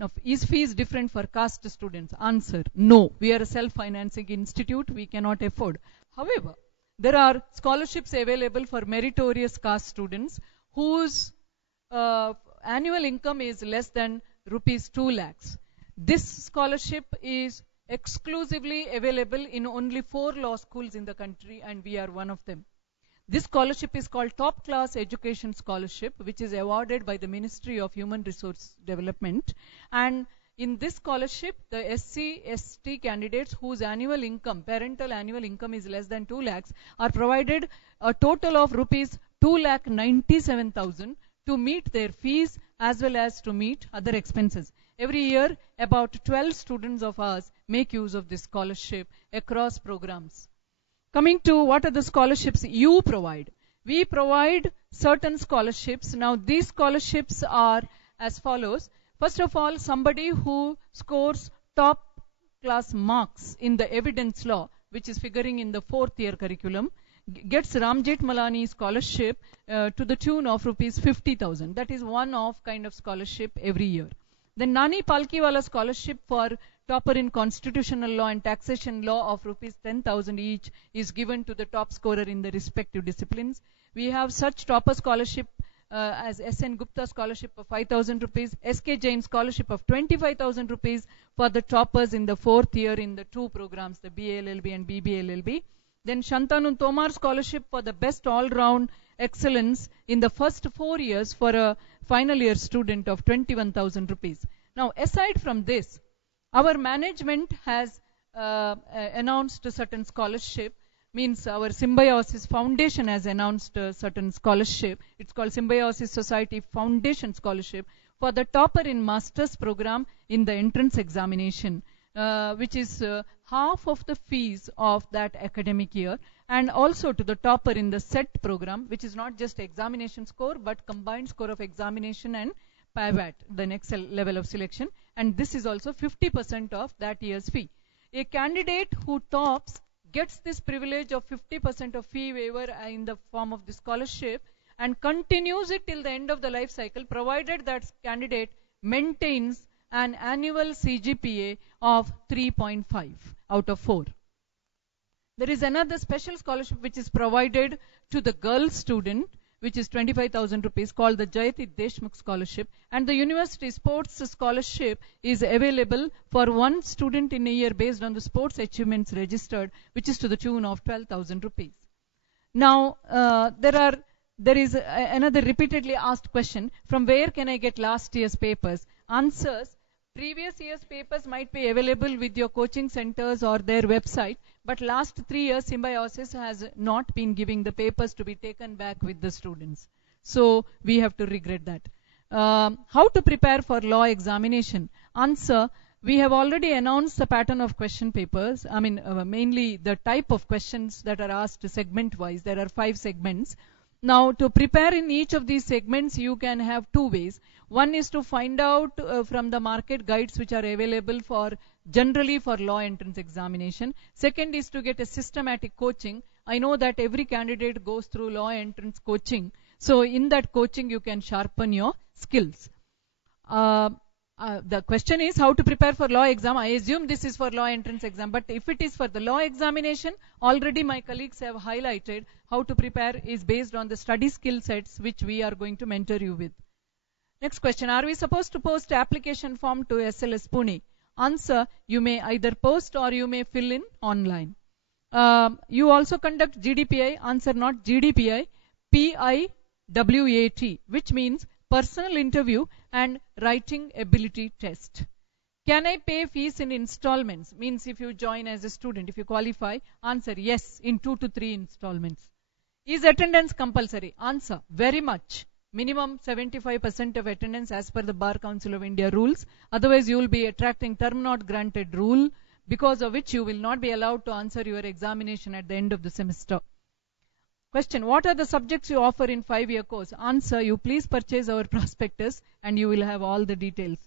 Now, is fees different for caste students? Answer, no. We are a self-financing institute. We cannot afford. However, there are scholarships available for meritorious caste students whose annual income is less than rupees 2 lakhs. This scholarship is exclusively available in only 4 law schools in the country, and we are one of them. This scholarship is called Top Class Education Scholarship, which is awarded by the Ministry of Human Resource Development. And in this scholarship, the SC, ST candidates whose annual income, parental annual income is less than 2 lakhs, are provided a total of rupees 2,97,000 to meet their fees as well as to meet other expenses. Every year, about 12 students of ours make use of this scholarship across programs. Coming to what are the scholarships you provide. We provide certain scholarships. Now, these scholarships are as follows. First of all, somebody who scores top class marks in the evidence law, which is figuring in the 4th year curriculum, gets Ram Jethmalani scholarship to the tune of rupees 50,000. That is one-off kind of scholarship every year. The Nani Palkiwala scholarship for topper in constitutional law and taxation law of rupees 10,000 each is given to the top scorer in the respective disciplines. We have such topper scholarship as S.N. Gupta scholarship of 5,000 rupees, S.K. Jain scholarship of 25,000 rupees for the toppers in the 4th year in the 2 programs, the BALLB and BBLLB. Then Shantanu Tomar scholarship for the best all-round excellence in the first 4 years for a final year student of 21,000 rupees. Now, aside from this, our management has announced a certain scholarship, means our Symbiosis Foundation has announced a certain scholarship. It's called Symbiosis Society Foundation Scholarship for the topper in master's program in the entrance examination, which is half of the fees of that academic year, and also to the topper in the SET program, which is not just examination score but combined score of examination and PIVAT, the next level of selection, and this is also 50% of that year's fee. A candidate who tops gets this privilege of 50% of fee waiver in the form of the scholarship and continues it till the end of the life cycle, provided that candidate maintains an annual CGPA of 3.5 out of 4. There is another special scholarship which is provided to the girl student, which is 25,000 rupees, called the Jayati Deshmukh scholarship, and the university sports scholarship is available for one student in a year based on the sports achievements registered, which is to the tune of 12,000 rupees. Now, there is another repeatedly asked question, from where can I get last year's papers? Answers, previous year's papers might be available with your coaching centers or their website, but last 3 years Symbiosis has not been giving the papers to be taken back with the students. So we have to regret that. How to prepare for law examination? Answer, we have already announced the pattern of question papers. I mean, mainly the type of questions that are asked segment-wise. There are 5 segments. Now, to prepare in each of these segments, you can have 2 ways. One is to find out from the market guides which are available for generally for law entrance examination. Second is to get a systematic coaching. I know that every candidate goes through law entrance coaching. So in that coaching, you can sharpen your skills. The question is how to prepare for law exam. I assume this is for law entrance exam, but if it is for the law examination, already my colleagues have highlighted how to prepare is based on the study skill sets which we are going to mentor you with. Next question, are we supposed to post application form to SLS Pune? Answer, you may either post or you may fill in online. You also conduct GDPI, answer not GDPI, PIWAT, which means personal interview and writing ability test. Can I pay fees in installments? Means if you join as a student, if you qualify, answer yes, in 2 to 3 installments. Is attendance compulsory? Answer, very much. Minimum 75% of attendance as per the Bar Council of India rules. Otherwise, you will be attracting term not granted rule, because of which you will not be allowed to answer your examination at the end of the semester. Question, what are the subjects you offer in 5-year course? Answer, you please purchase our prospectus and you will have all the details.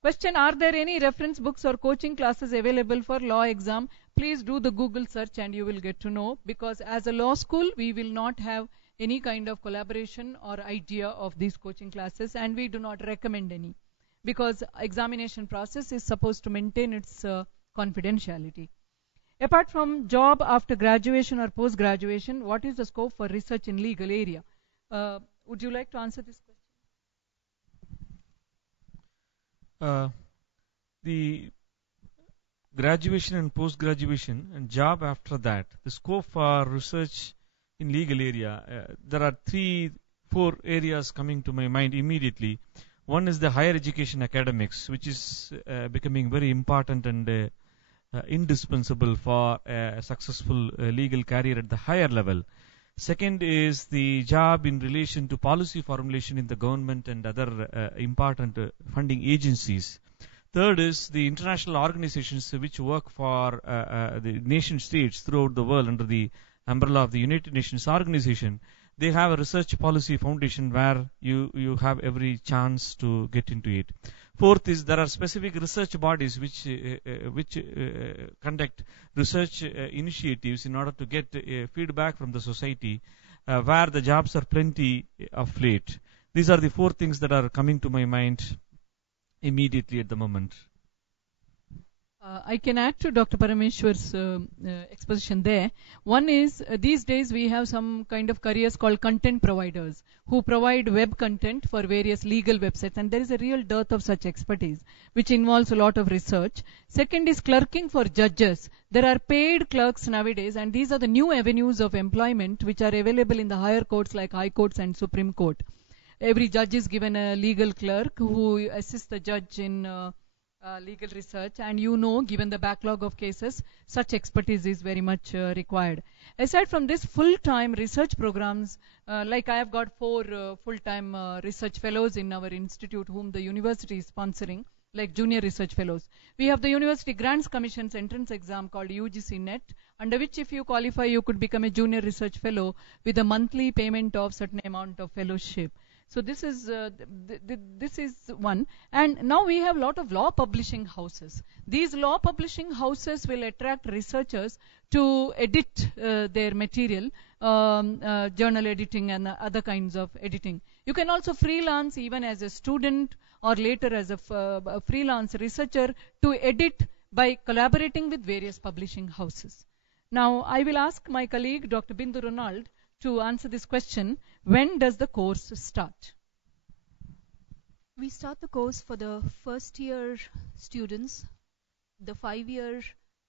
Question, are there any reference books or coaching classes available for law exam? Please do the Google search and you will get to know, because as a law school, we will not have any kind of collaboration or idea of these coaching classes, and we do not recommend any, because examination process is supposed to maintain its confidentiality. Apart from job after graduation or post-graduation, what is the scope for research in legal area? Would you like to answer this question? The graduation and post-graduation and job after that, the scope for research in legal area, there are 3-4 areas coming to my mind immediately. One is the higher education academics, which is becoming very important and indispensable for a successful legal career at the higher level. Second is the job in relation to policy formulation in the government and other important funding agencies. Third is the international organizations which work for the nation states throughout the world under the umbrella of the United Nations organization. They have a research policy foundation where you have every chance to get into it. Fourth is there are specific research bodies which conduct research initiatives in order to get feedback from the society, where the jobs are plenty of late. These are the 4 things that are coming to my mind immediately at the moment. I can add to Dr. Parameshwar's exposition there. One is, these days we have some kind of careers called content providers who provide web content for various legal websites, and there is a real dearth of such expertise, which involves a lot of research. Second is clerking for judges. There are paid clerks nowadays, and these are the new avenues of employment which are available in the higher courts like High Courts and Supreme Court. Every judge is given a legal clerk who assists the judge in legal research, and given the backlog of cases, such expertise is very much required. Aside from this, full-time research programs, like I have got 4 full-time research fellows in our institute whom the university is sponsoring, like junior research fellows. We have the University Grants Commission's entrance exam called UGC NET, under which if you qualify, you could become a junior research fellow with a monthly payment of certain amount of fellowship. So this is one. And now we have a lot of law publishing houses. These law publishing houses will attract researchers to edit their material, journal editing and other kinds of editing. You can also freelance even as a student or later as a freelance researcher to edit by collaborating with various publishing houses. Now I will ask my colleague Dr. Bindu Ronald to answer this question. When does the course start? We start the course for the first year students, the 5-year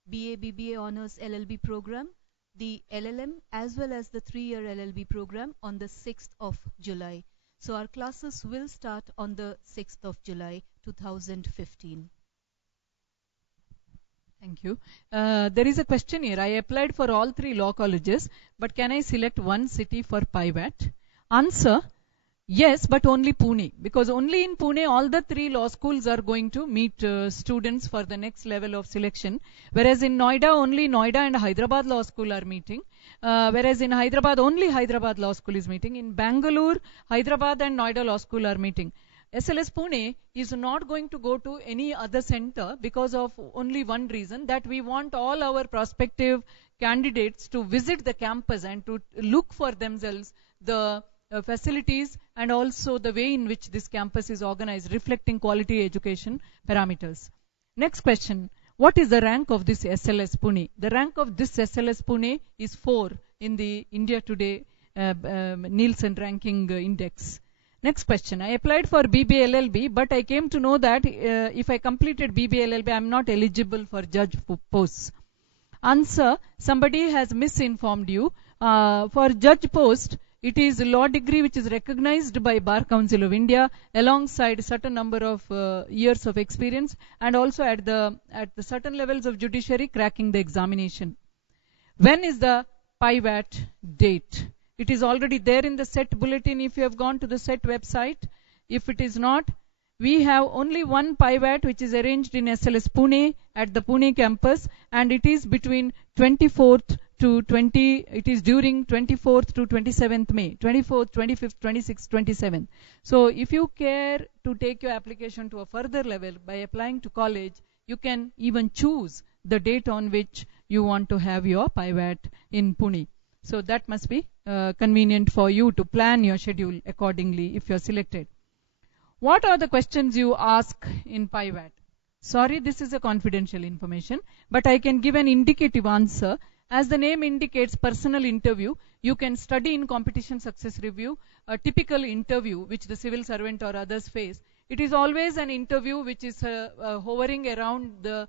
BA, BBA Honours LLB program, the LLM as well as the 3-year LLB program on the 6th of July. So our classes will start on the 6th of July 2015. Thank you. There is a question here. I applied for all 3 law colleges, but can I select one city for PIVAT? Answer, Yes, but only Pune, because only in Pune all the 3 law schools are going to meet students for the next level of selection, whereas in Noida only Noida and Hyderabad Law School are meeting, whereas in Hyderabad only Hyderabad Law School is meeting. In Bangalore, Hyderabad and Noida Law School are meeting. SLS Pune is not going to go to any other center because of only one reason, that we want all our prospective candidates to visit the campus and to look for themselves the facilities and also the way in which this campus is organized, reflecting quality education parameters. Next question. What is the rank of this SLS Pune? The rank of this SLS Pune is 4 in the India Today Nielsen ranking index. Next question. I applied for BBLLB, but I came to know that if I completed BBLLB, I am not eligible for judge posts. Answer. Somebody has misinformed you. For judge post, it is a law degree which is recognized by Bar Council of India alongside certain number of years of experience, and also at the certain levels of judiciary cracking the examination. When is the PIVAT date? It is already there in the SET bulletin if you have gone to the SET website. If it is not, we have only one PIVAT which is arranged in SLS Pune at the Pune campus, and it is between 24th to 20, it is during 24th to 27th May, 24th, 25th, 26th, 27th. So if you care to take your application to a further level by applying to college, you can even choose the date on which you want to have your PIVAT in Pune. So that must be convenient for you to plan your schedule accordingly if you are selected. What are the questions you ask in PIVAT? Sorry, this is a confidential information, but I can give an indicative answer. As the name indicates, personal interview, you can study in competition success review, a typical interview which the civil servant or others face. It is always an interview which is hovering around the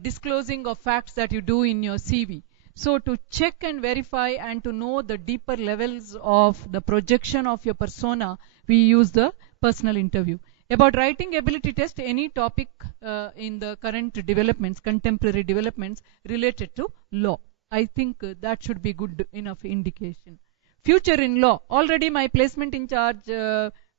disclosing of facts that you do in your CV. So to check and verify and to know the deeper levels of the projection of your persona, we use the personal interview. About writing ability test, any topic in the current developments, contemporary developments related to law. I think that should be good enough indication. Future in law. Already my placement in charge,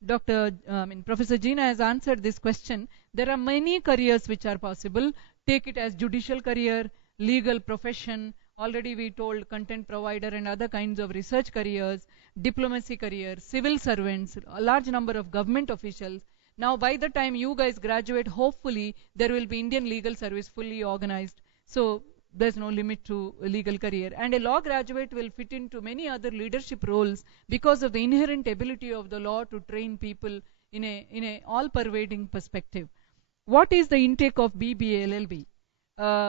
Professor Gina has answered this question. There are many careers which are possible. Take it as judicial career, legal profession. Already we told content provider and other kinds of research careers, diplomacy career, civil servants, a large number of government officials. Now by the time you guys graduate, hopefully there will be Indian legal service fully organized. So there's no limit to a legal career. And a law graduate will fit into many other leadership roles because of the inherent ability of the law to train people in a all-pervading perspective. What is the intake of BBLLB?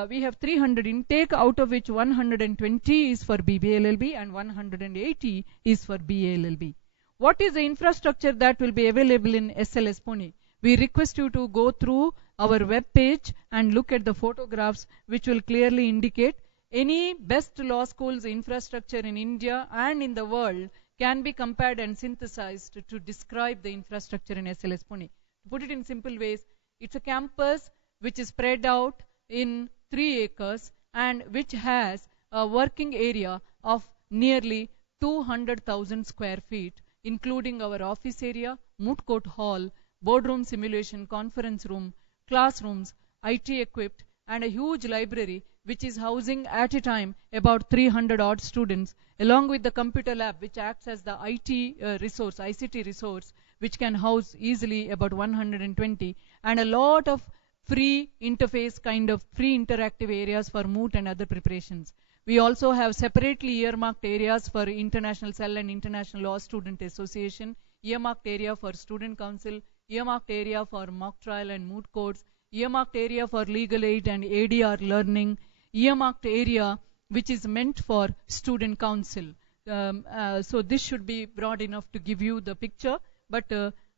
We have 300 intake, out of which 120 is for BBLLB and 180 is for BALLB. What is the infrastructure that will be available in SLS Pune? We request you to go through our web page and look at the photographs which will clearly indicate any best law schools infrastructure in India and in the world can be compared and synthesized to describe the infrastructure in SLS Pune. To put it in simple ways, it's a campus which is spread out in 3 acres and which has a working area of nearly 200,000 square feet, including our office area, moot court hall, boardroom simulation, conference room, classrooms, IT equipped, and a huge library which is housing at a time about 300 odd students, along with the computer lab which acts as the ICT resource, which can house easily about 120, and a lot of free interface kind of free interactive areas for moot and other preparations. We also have separately earmarked areas for International Cell and International Law Student Association, earmarked area for Student Council, earmarked area for mock trial and moot courts, earmarked area for legal aid and ADR learning, earmarked area which is meant for Student Council. So this should be broad enough to give you the picture, but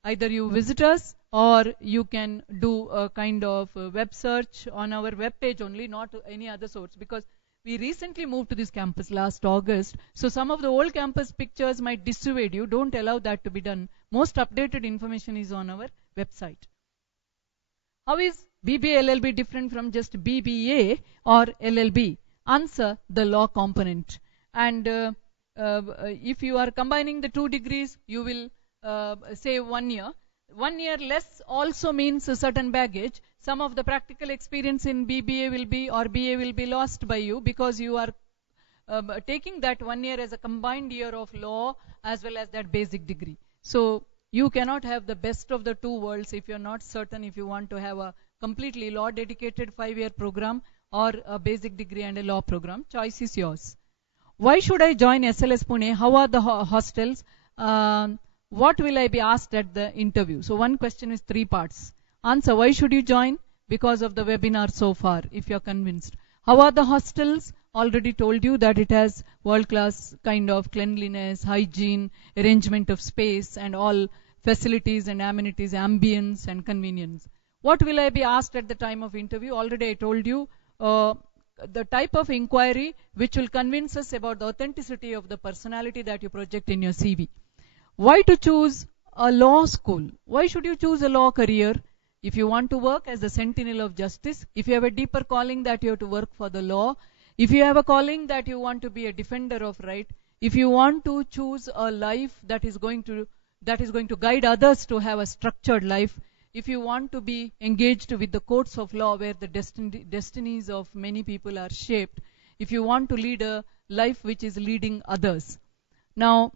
either you visit us or you can do a kind of web search on our web page only, not any other source, because we recently moved to this campus last August, so some of the old campus pictures might dissuade you. Don't allow that to be done. Most updated information is on our website. How is BBLLB different from just BBA or LLB? Answer, the law component. And if you are combining the 2 degrees, you will say 1 year. 1 year less also means a certain baggage. Some of the practical experience in BBA will be or BA will be lost by you because you are taking that 1 year as a combined year of law as well as that basic degree. So you cannot have the best of the two worlds if you're not certain if you want to have a completely law dedicated 5-year program or a basic degree and a law program. Choice is yours. Why should I join SLS Pune? How are the hostels? What will I be asked at the interview? So one question is 3 parts. Answer, why should you join? Because of the webinar so far, if you're convinced. How are the hostels? Already told you that it has world-class kind of cleanliness, hygiene, arrangement of space and all facilities and amenities, ambience and convenience. What will I be asked at the time of interview? Already I told you the type of inquiry which will convince us about the authenticity of the personality that you project in your CV. Why to choose a law school? Why should you choose a law career? If you want to work as the sentinel of justice, if you have a deeper calling that you have to work for the law, if you have a calling that you want to be a defender of right, if you want to choose a life that is going to guide others to have a structured life, if you want to be engaged with the courts of law where the destinies of many people are shaped, if you want to lead a life which is leading others. Now,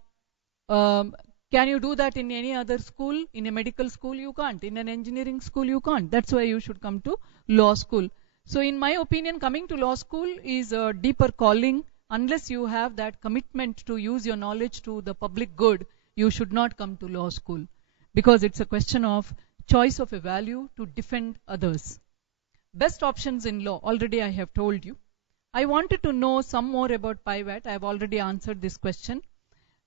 can you do that in any other school? In a medical school, you can't. In an engineering school, you can't. That's why you should come to law school. So in my opinion, coming to law school is a deeper calling. Unless you have that commitment to use your knowledge to the public good, you should not come to law school. Because it's a question of choice of a value to defend others. Best options in law, already I have told you. I wanted to know some more about PIVAT. I have already answered this question.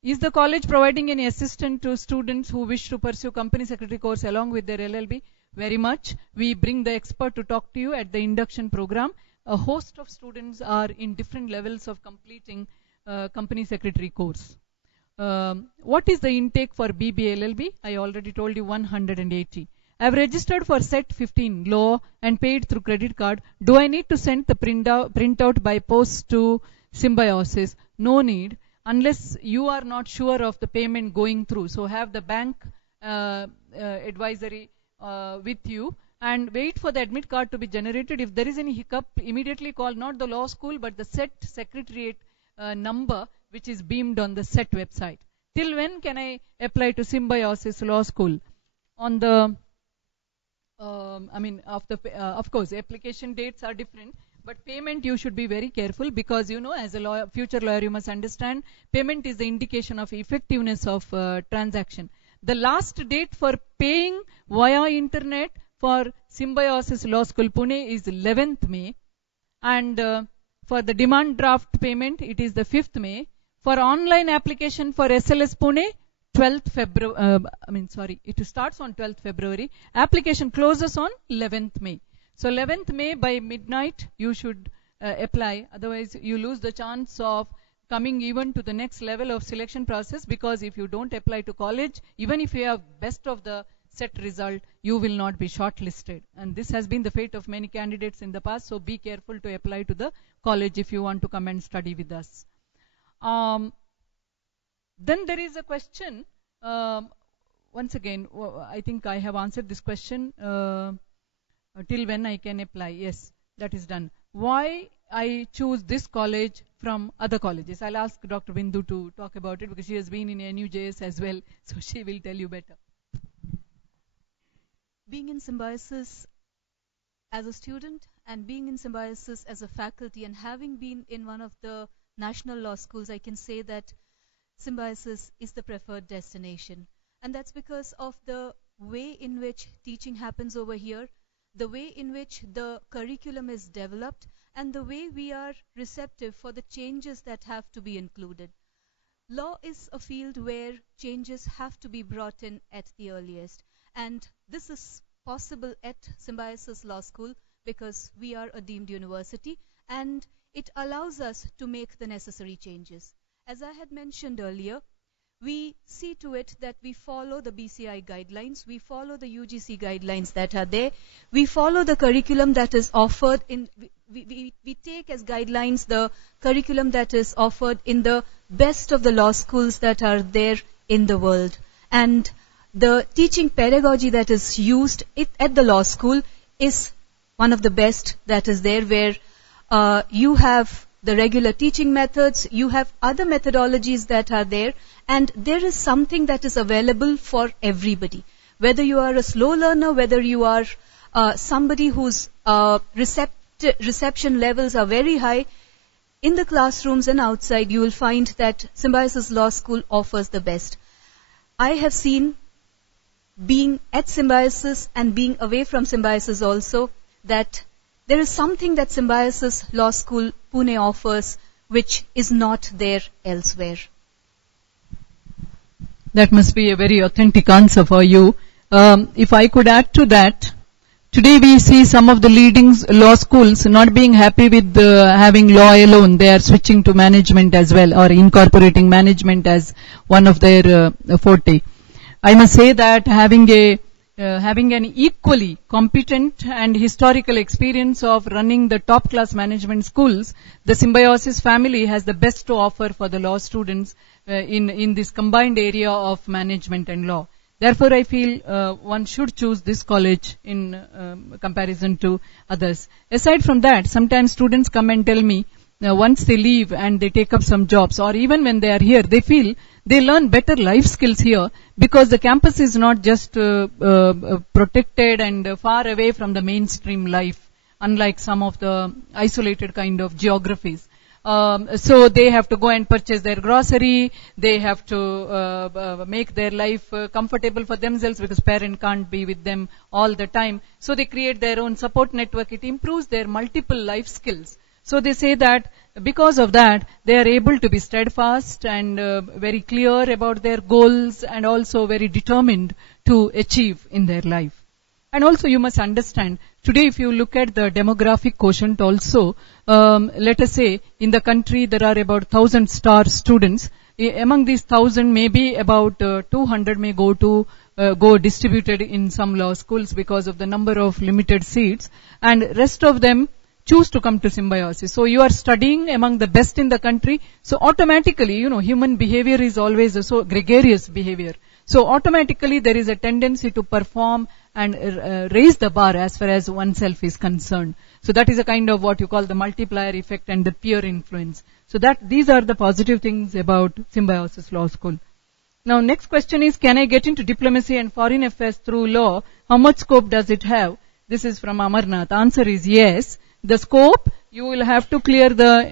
Is the college providing any assistance to students who wish to pursue company secretary course along with their LLB? Very much. We bring the expert to talk to you at the induction program. A host of students are in different levels of completing company secretary course. What is the intake for BBA LLB? I already told you 180. I have registered for set 15 law and paid through credit card. Do I need to send the printout by post to Symbiosis? No need. Unless you are not sure of the payment going through. So have the bank advisory with you and wait for the admit card to be generated. If there is any hiccup, immediately call not the law school but the set secretariat number which is beamed on the set website. Till when can I apply to Symbiosis Law School? On the, of course, application dates are different. But payment you should be very careful because as a lawyer, future lawyer you must understand payment is the indication of effectiveness of transaction. The last date for paying via internet for Symbiosis Law School Pune is 11th May and for the demand draft payment it is the 5th May. For online application for SLS Pune 12th February, it starts on 12th February. Application closes on 11th May. So 11th May by midnight you should apply, otherwise you lose the chance of coming even to the next level of selection process because if you don't apply to college, even if you have best of the set result, you will not be shortlisted. And this has been the fate of many candidates in the past, so be careful to apply to the college if you want to come and study with us. Then there is a question, once again, I think I have answered this question. Till when I can apply? Yes, that is done. Why I choose this college from other colleges? I'll ask Dr. Bindu to talk about it because she has been in NUJS as well, so she will tell you better. Being in Symbiosis as a student and being in Symbiosis as a faculty and having been in one of the national law schools, I can say that Symbiosis is the preferred destination. And that's because of the way in which teaching happens over here, the way in which the curriculum is developed, and the way we are receptive for the changes that have to be included. Law is a field where changes have to be brought in at the earliest, and this is possible at Symbiosis Law School because we are a deemed university and it allows us to make the necessary changes. As I had mentioned earlier, we see to it that we follow the BCI guidelines, we follow the UGC guidelines that are there, we follow the curriculum that is offered in, we take as guidelines the curriculum that is offered in the best of the law schools that are there in the world. And the teaching pedagogy that is used at the law school is one of the best that is there, where you have the regular teaching methods, you have other methodologies that are there, and there is something that is available for everybody. Whether you are a slow learner, whether you are somebody whose reception levels are very high, in the classrooms and outside, you will find that Symbiosis Law School offers the best. I have seen, being at Symbiosis and being away from Symbiosis also, that there is something that Symbiosis Law School Pune offers which is not there elsewhere. That must be a very authentic answer for you. If I could add to that, today we see some of the leading law schools not being happy with having law alone. They are switching to management as well, or incorporating management as one of their forte. I must say that having an equally competent and historical experience of running the top class management schools, the Symbiosis family has the best to offer for the law students in this combined area of management and law. Therefore, I feel one should choose this college in comparison to others. Aside from that, sometimes students come and tell me, once they leave and they take up some jobs, or even when they are here, they feel they learn better life skills here because the campus is not just protected and far away from the mainstream life, unlike some of the isolated kind of geographies. So they have to go and purchase their grocery, they have to make their life comfortable for themselves because parent can't be with them all the time. So they create their own support network. It improves their multiple life skills. So they say that because of that, they are able to be steadfast and very clear about their goals and also very determined to achieve in their life. And also you must understand, today if you look at the demographic quotient also, let us say in the country there are about 1,000 star students. Among these 1,000, maybe about 200 may go distributed in some law schools because of the number of limited seats, and rest of them choose to come to Symbiosis. So you are studying among the best in the country. So automatically, human behavior is always so gregarious behavior. So automatically there is a tendency to perform and raise the bar as far as oneself is concerned. So that is a kind of what you call the multiplier effect and the peer influence. So these are the positive things about Symbiosis Law School. Now next question is, can I get into diplomacy and foreign affairs through law? How much scope does it have? This is from Amarnath. Answer is yes. The scope, you will have to clear the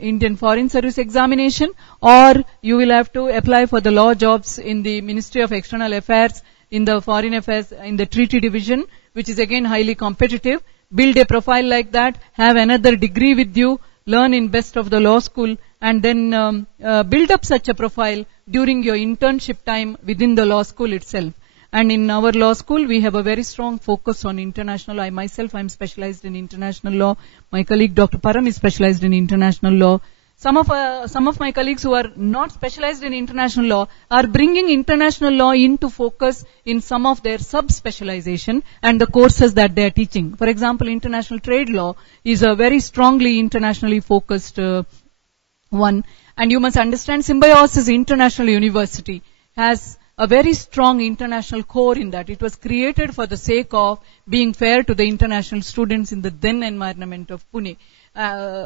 Indian Foreign Service examination, or you will have to apply for the law jobs in the Ministry of External Affairs, in the Foreign Affairs, in the Treaty Division, which is again highly competitive. Build a profile like that, have another degree with you, learn in best of the law school, and then build up such a profile during your internship time within the law school itself. And in our law school, we have a very strong focus on international. I myself, I'm specialized in international law. My colleague, Dr. Param, is specialized in international law. Some of my colleagues who are not specialized in international law are bringing international law into focus in some of their sub-specialization and the courses that they are teaching. For example, international trade law is a very strongly internationally focused one. And you must understand, Symbiosis International University has a very strong international core in that. It was created for the sake of being fair to the international students in the then environment of Pune.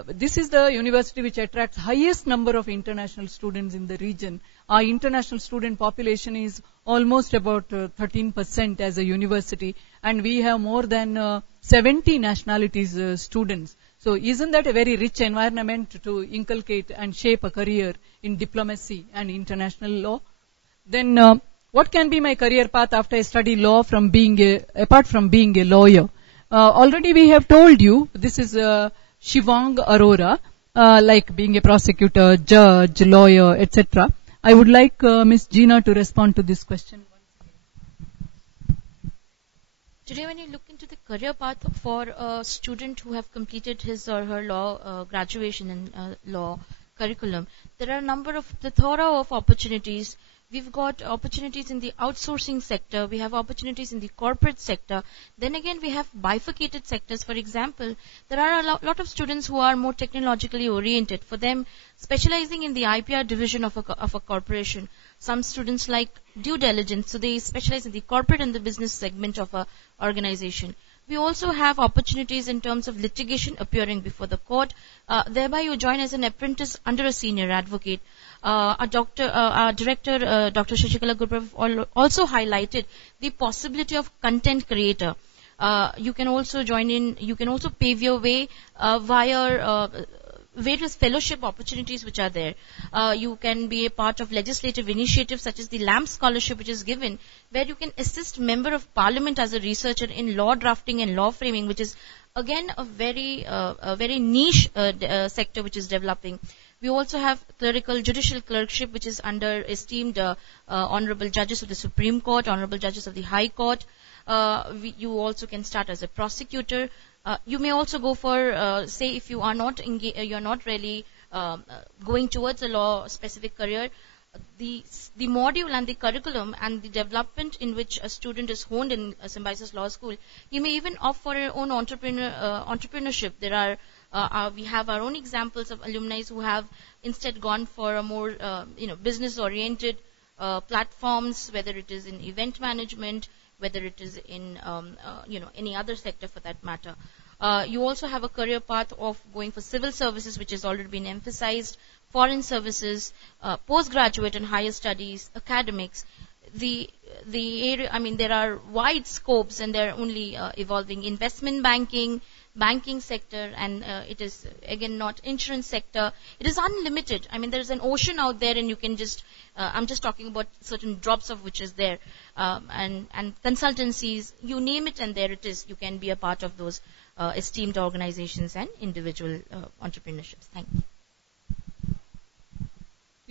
This is the university which attracts highest number of international students in the region. Our international student population is almost about 13% as a university, and we have more than 70 nationalities students. So isn't that a very rich environment to inculcate and shape a career in diplomacy and international law? Then what can be my career path after I study law apart from being a lawyer? Already we have told you, this is Shivang Arora, like being a prosecutor, judge, lawyer, etc. I would like Ms. Gina to respond to this question. Today, when you look into the career path for a student who have completed his or her law graduation in law curriculum, there are a number of plethora of opportunities. We've got opportunities in the outsourcing sector. We have opportunities in the corporate sector. Then again, we have bifurcated sectors. For example, there are a lot of students who are more technologically oriented. For them, specializing in the IPR division of a corporation Some students like due diligence, so they specialize in the corporate and the business segment of a organization. We also have opportunities in terms of litigation, appearing before the court. Thereby you join as an apprentice under a senior advocate. Our director, Dr. Shashikala Gurprav, also highlighted the possibility of content creator. You can also join in, you can also pave your way via various fellowship opportunities which are there. You can be a part of legislative initiatives such as the LAMP scholarship, which is given, where you can assist member of parliament as a researcher in law drafting and law framing, which is again a very niche sector which is developing. We also have clerical judicial clerkship, which is under esteemed honorable judges of the Supreme Court, honorable judges of the High Court. You also can start as a prosecutor. You may also go for, say, if you are not you're not really going towards a law specific career, the module and the curriculum and the development in which a student is honed in Symbiosis Law School, you may even opt for your own entrepreneurship. There are we have our own examples of alumni who have instead gone for a more business oriented platforms, whether it is in event management, whether it is in any other sector for that matter. You also have a career path of going for civil services, which has already been emphasized, foreign services, postgraduate and higher studies, academics. The area, I mean, there are wide scopes, and they're only evolving. Investment banking sector, and it is again not insurance sector. It is unlimited. I mean, there is an ocean out there, and you can just I'm just talking about certain drops of which is there, and consultancies, you name it, and there it is. You can be a part of those esteemed organizations and individual entrepreneurships. Thank you.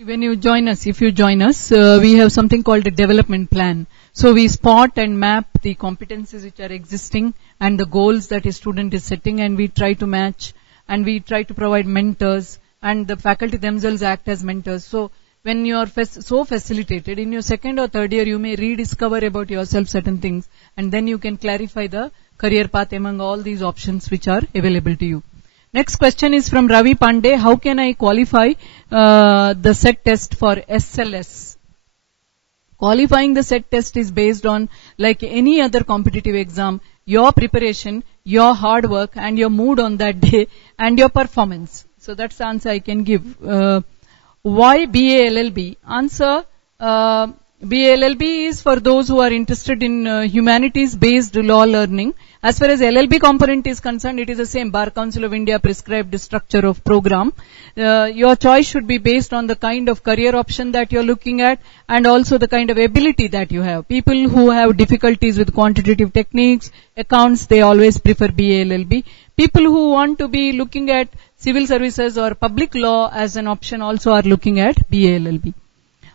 When you join us, if you join us, we have something called a development plan. So we spot and map the competencies which are existing and the goals that a student is setting, and we try to match, and we try to provide mentors, and the faculty themselves act as mentors. So when you are so facilitated, in your second or third year, you may rediscover about yourself certain things, and then you can clarify the career path among all these options which are available to you. Next question is from Ravi Pandey. How can I qualify the SET test for SLS? Qualifying the SET test is based on, like any other competitive exam, your preparation, your hard work, and your mood on that day, and your performance. So that's the answer I can give. Why BA-LLB? Answer, BA-LLB is for those who are interested in humanities-based law learning. As far as LLB component is concerned, it is the same Bar Council of India prescribed structure of program. Your choice should be based on the kind of career option that you're looking at, and also the kind of ability that you have. People who have difficulties with quantitative techniques, accounts, they always prefer BA-LLB. People who want to be looking at civil services or public law as an option also are looking at BA-LLB.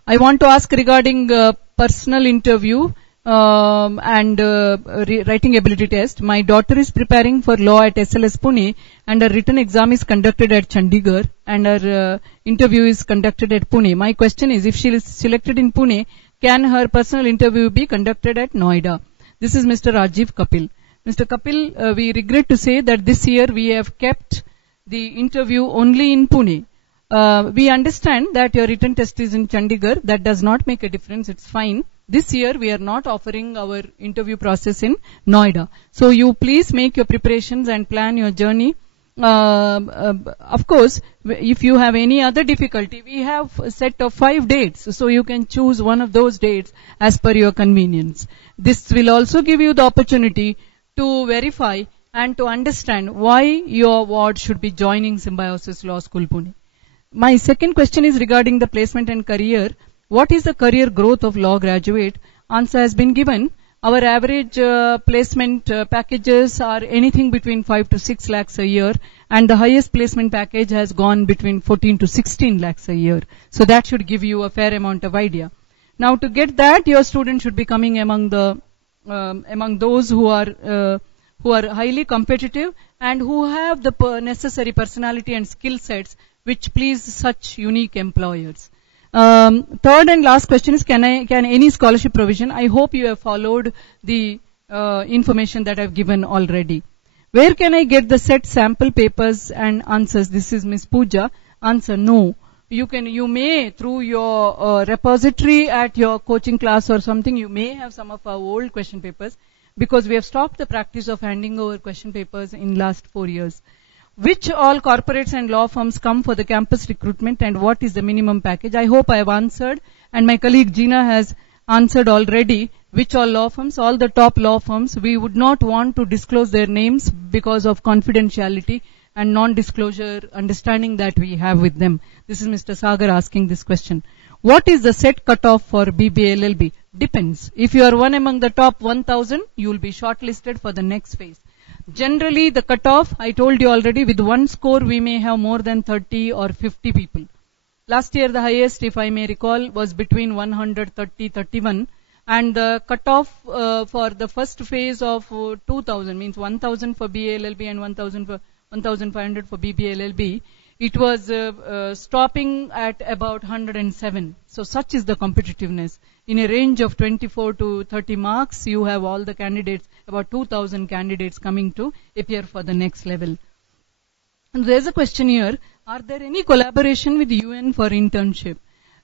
I want to ask regarding personal interview and writing ability test. My daughter is preparing for law at SLS Pune, and her written exam is conducted at Chandigarh, and her interview is conducted at Pune. My question is, if she is selected in Pune, can her personal interview be conducted at Noida? This is Mr. Rajiv Kapil. Mr. Kapil, we regret to say that this year we have kept the interview only in Pune. We understand that your written test is in Chandigarh. That does not make a difference. It's fine. This year we are not offering our interview process in Noida. So you please make your preparations and plan your journey. Of course, if you have any other difficulty, we have a set of 5 dates. So you can choose one of those dates as per your convenience. This will also give you the opportunity to verify and to understand why your ward should be joining Symbiosis Law School Pune. My second question is regarding the placement and career. What is the career growth of law graduate? Answer has been given. Our average placement packages are anything between 5 to 6 lakhs a year, and the highest placement package has gone between 14 to 16 lakhs a year. So that should give you a fair amount of idea. Now to get that, your student should be coming among those who are highly competitive and who have the necessary personality and skill sets which please such unique employers. Third and last question is, can any scholarship provision? I hope you have followed the information that I've given already. Where can I get the set sample papers and answers? This is Ms. Pooja. Answer, no. you may through your repository at your coaching class or something, you may have some of our old question papers, because we have stopped the practice of handing over question papers in last 4 years. Which all corporates and law firms come for the campus recruitment, and what is the minimum package? I hope I have answered, and my colleague Gina has answered already. Which all law firms? All the top law firms. We would not want to disclose their names because of confidentiality and non-disclosure understanding that we have with them. This is Mr. Sagar asking this question. What is the set cutoff for BBA LLB? Depends. If you are one among the top 1,000, you will be shortlisted for the next phase. Generally, the cutoff, I told you already, with one score, we may have more than 30 or 50 people. Last year, the highest, if I may recall, was between 130-31. And the cutoff for the first phase of 2,000, means 1,000 for BA LLB and 1,500 for BBA LLB, it was stopping at about 107. So such is the competitiveness. In a range of 24 to 30 marks, you have all the candidates, about 2,000 candidates coming to appear for the next level. And there's a question here, are there any collaboration with UN for internship?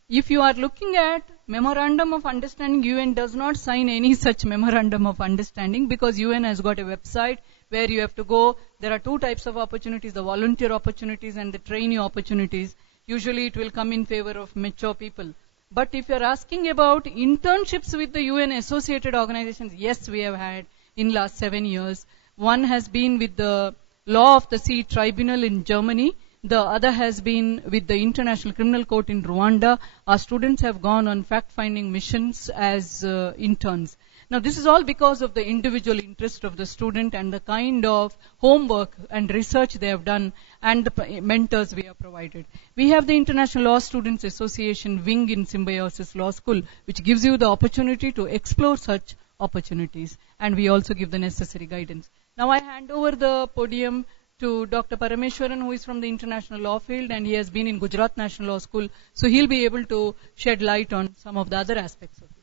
If you are looking at Memorandum of Understanding, UN does not sign any such Memorandum of Understanding, because UN has got a website where you have to go. There are two types of opportunities, the volunteer opportunities and the trainee opportunities. Usually it will come in favor of mature people. But if you are asking about internships with the UN associated organizations, yes, we have had in last 7 years. One has been with the Law of the Sea Tribunal in Germany. The other has been with the International Criminal Court in Rwanda. Our students have gone on fact-finding missions as interns. Now, this is all because of the individual interest of the student and the kind of homework and research they have done and the mentors we have provided. We have the International Law Students Association wing in Symbiosis Law School, which gives you the opportunity to explore such opportunities, and we also give the necessary guidance. Now, I hand over the podium to Dr. Parameshwaran, who is from the international law field, and he has been in Gujarat National Law School, so he'll be able to shed light on some of the other aspects of this.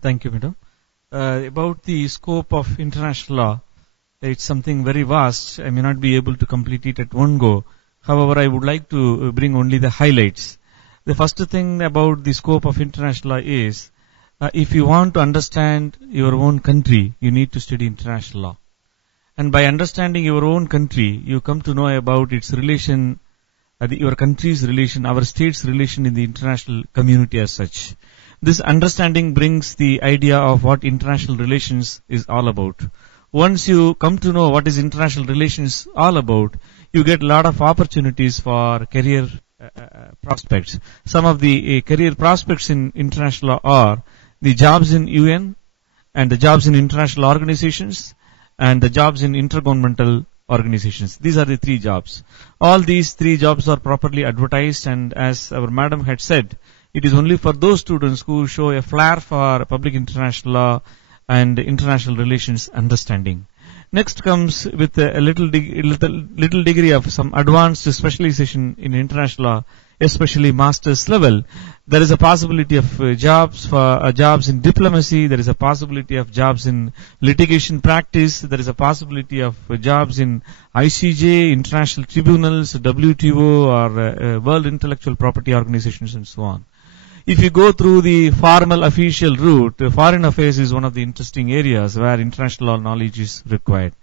Thank you, madam. About the scope of international law, it's something very vast. I may not be able to complete it at one go. However, I would like to bring only the highlights. The first thing about the scope of international law is, if you want to understand your own country, you need to study international law. And by understanding your own country, you come to know about its relation, your country's relation, our state's relation in the international community as such. This understanding brings the idea of what international relations is all about. Once you come to know what is international relations all about, you get a lot of opportunities for career prospects. Some of the career prospects in international law are the jobs in UN, and the jobs in international organizations, and the jobs in intergovernmental organizations. These are the 3 jobs. All these 3 jobs are properly advertised, and as our madam had said, it is only for those students who show a flair for public international law and international relations understanding. Next comes with a little degree of some advanced specialization in international law, especially master's level. There is a possibility of jobs in diplomacy. There is a possibility of jobs in litigation practice. There is a possibility of jobs in ICJ, international tribunals, WTO, or World Intellectual Property Organizations, and so on. If you go through the formal official route, foreign affairs is one of the interesting areas where international law knowledge is required.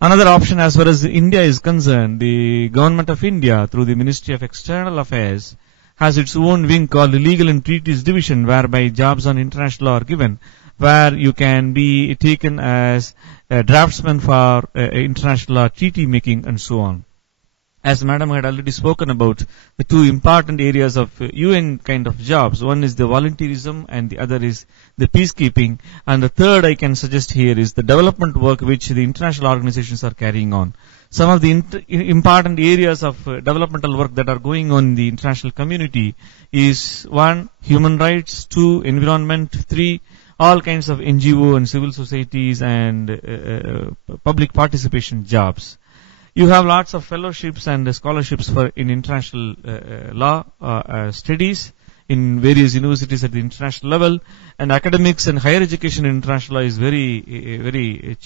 Another option, as far as India is concerned, the government of India through the Ministry of External Affairs has its own wing called the Legal and Treaties Division, whereby jobs on international law are given, where you can be taken as a draftsman for international law treaty making and so on. As madam had already spoken about the 2 important areas of UN kind of jobs. One is the volunteerism and the other is the peacekeeping. And the third I can suggest here is the development work which the international organizations are carrying on. Some of the important areas of developmental work that are going on in the international community is 1, human rights, 2, environment, 3, all kinds of NGO and civil societies and public participation jobs. You have lots of fellowships and scholarships in international law studies in various universities at the international level, and academics and higher education in international law is very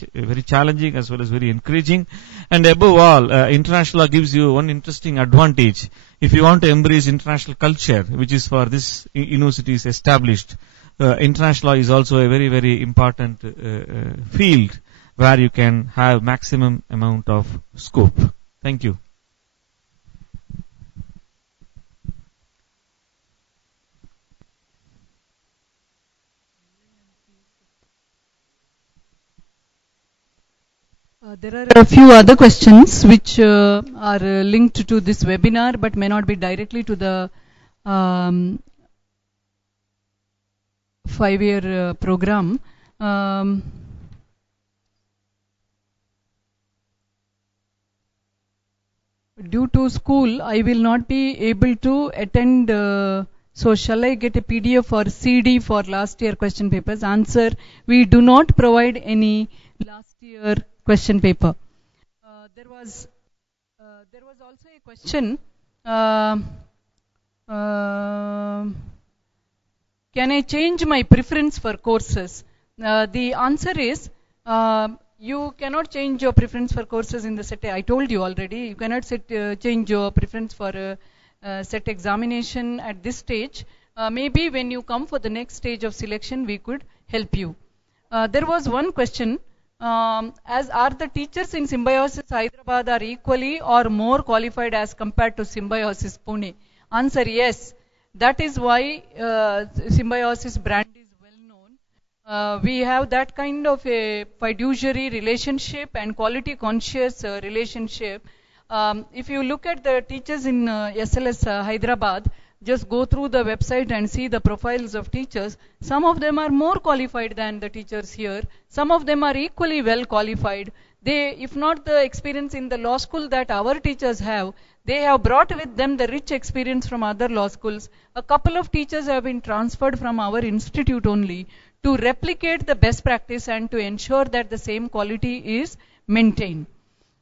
challenging as well as very encouraging. And above all, international law gives you one interesting advantage. If you want to embrace international culture, which is for this universities established, international law is also a very important field where you can have maximum amount of scope. Thank you. There are a few other questions which are linked to this webinar but may not be directly to the 5-year program. Due to school, I will not be able to attend. So shall I get a PDF or CD for last year question papers? Answer: we do not provide any last year question paper. There was also a question. Can I change my preference for courses? The answer is you cannot change your preference for courses in the SET. I told you already. You cannot change your preference for SET examination at this stage. Maybe when you come for the next stage of selection, we could help you. There was one question. As are the teachers in Symbiosis Hyderabad are equally or more qualified as compared to Symbiosis Pune? Answer: yes. That is why Symbiosis brand is well known. We have that kind of a fiduciary relationship and quality conscious relationship. If you look at the teachers in SLS Hyderabad, just go through the website and see the profiles of teachers. Some of them are more qualified than the teachers here. Some of them are equally well qualified. They, if not the experience in the law school that our teachers have, they have brought with them the rich experience from other law schools. A couple of teachers have been transferred from our institute only to replicate the best practice and to ensure that the same quality is maintained.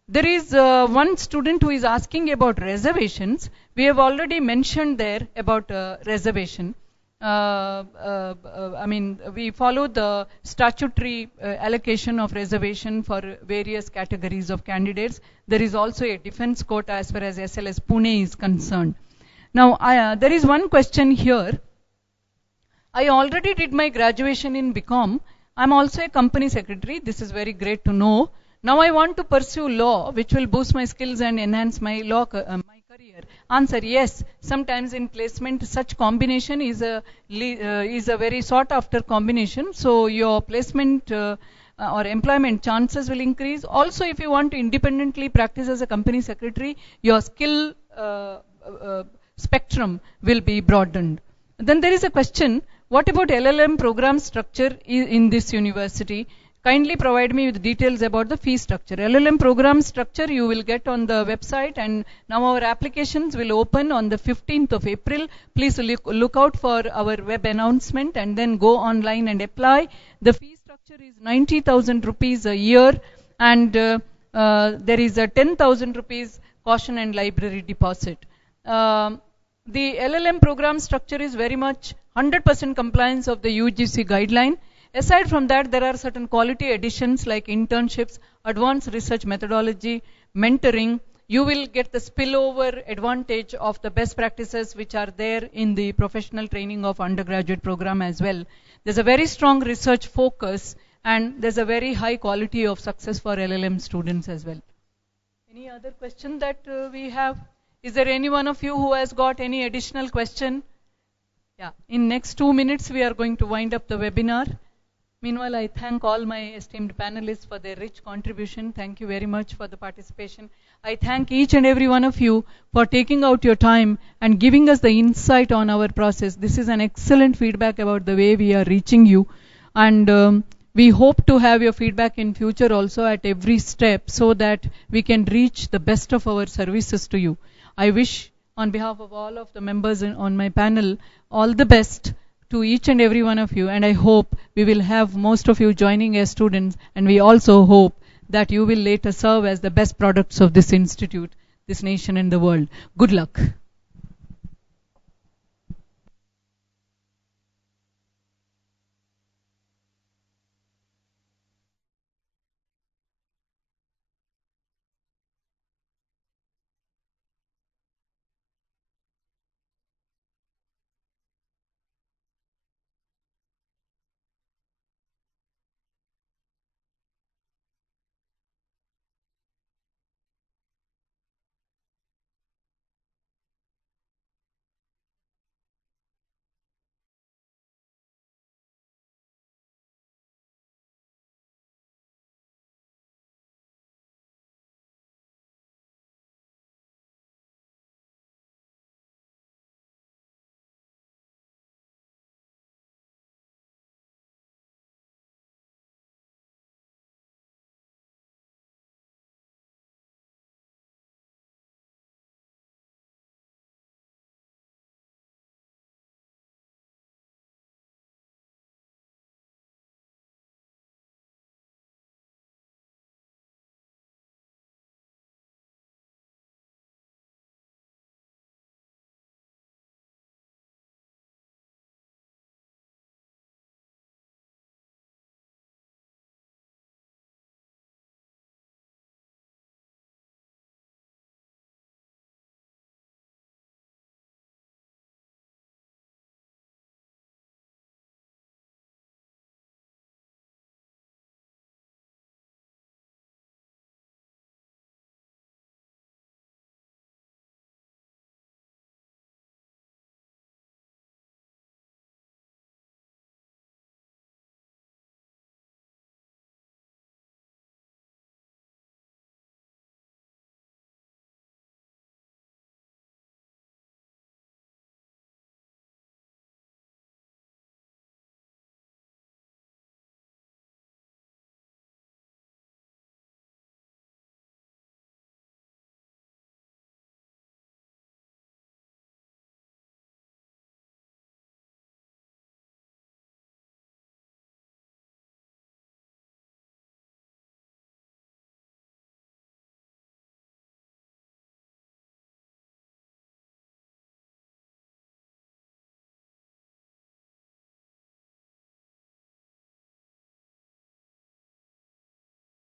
There is one student who is asking about reservations. We have already mentioned there about reservation. I mean, we follow the statutory allocation of reservation for various categories of candidates. There is also a defense quota as far as SLS Pune is concerned. Now, there is one question here. I already did my graduation in BCom. I'm also a company secretary. This is very great to know. Now I want to pursue law, which will boost my skills and enhance my law my career. Answer: yes. Sometimes in placement, such combination is a very sought after combination. So your placement or employment chances will increase. Also, if you want to independently practice as a company secretary, your skill spectrum will be broadened. Then there is a question: what about LLM program structure in this university? Kindly provide me with details about the fee structure. LLM program structure you will get on the website, and now our applications will open on the 15th of April. Please look out for our web announcement and then go online and apply. The fee structure is 90,000 rupees a year, and there is a 10,000 rupees caution and library deposit. The LLM program structure is very much 100% compliance of the UGC guideline. Aside from that, there are certain quality additions like internships, advanced research methodology, mentoring. You will get the spillover advantage of the best practices which are there in the professional training of undergraduate program as well. There's a very strong research focus, and there's a very high quality of success for LLM students as well. Any other question that we have? Is there any one of you who has got any additional question? Yeah, in next 2 minutes we are going to wind up the webinar. Meanwhile, I thank all my esteemed panelists for their rich contribution. Thank you very much for the participation. I thank each and every one of you for taking out your time and giving us the insight on our process. This is an excellent feedback about the way we are reaching you. And we hope to have your feedback in future also at every step so that we can reach the best of our services to you. I wish on behalf of all of the members on my panel all the best to each and every one of you, and I hope we will have most of you joining as students, and we also hope that you will later serve as the best products of this institute, this nation and the world. Good luck.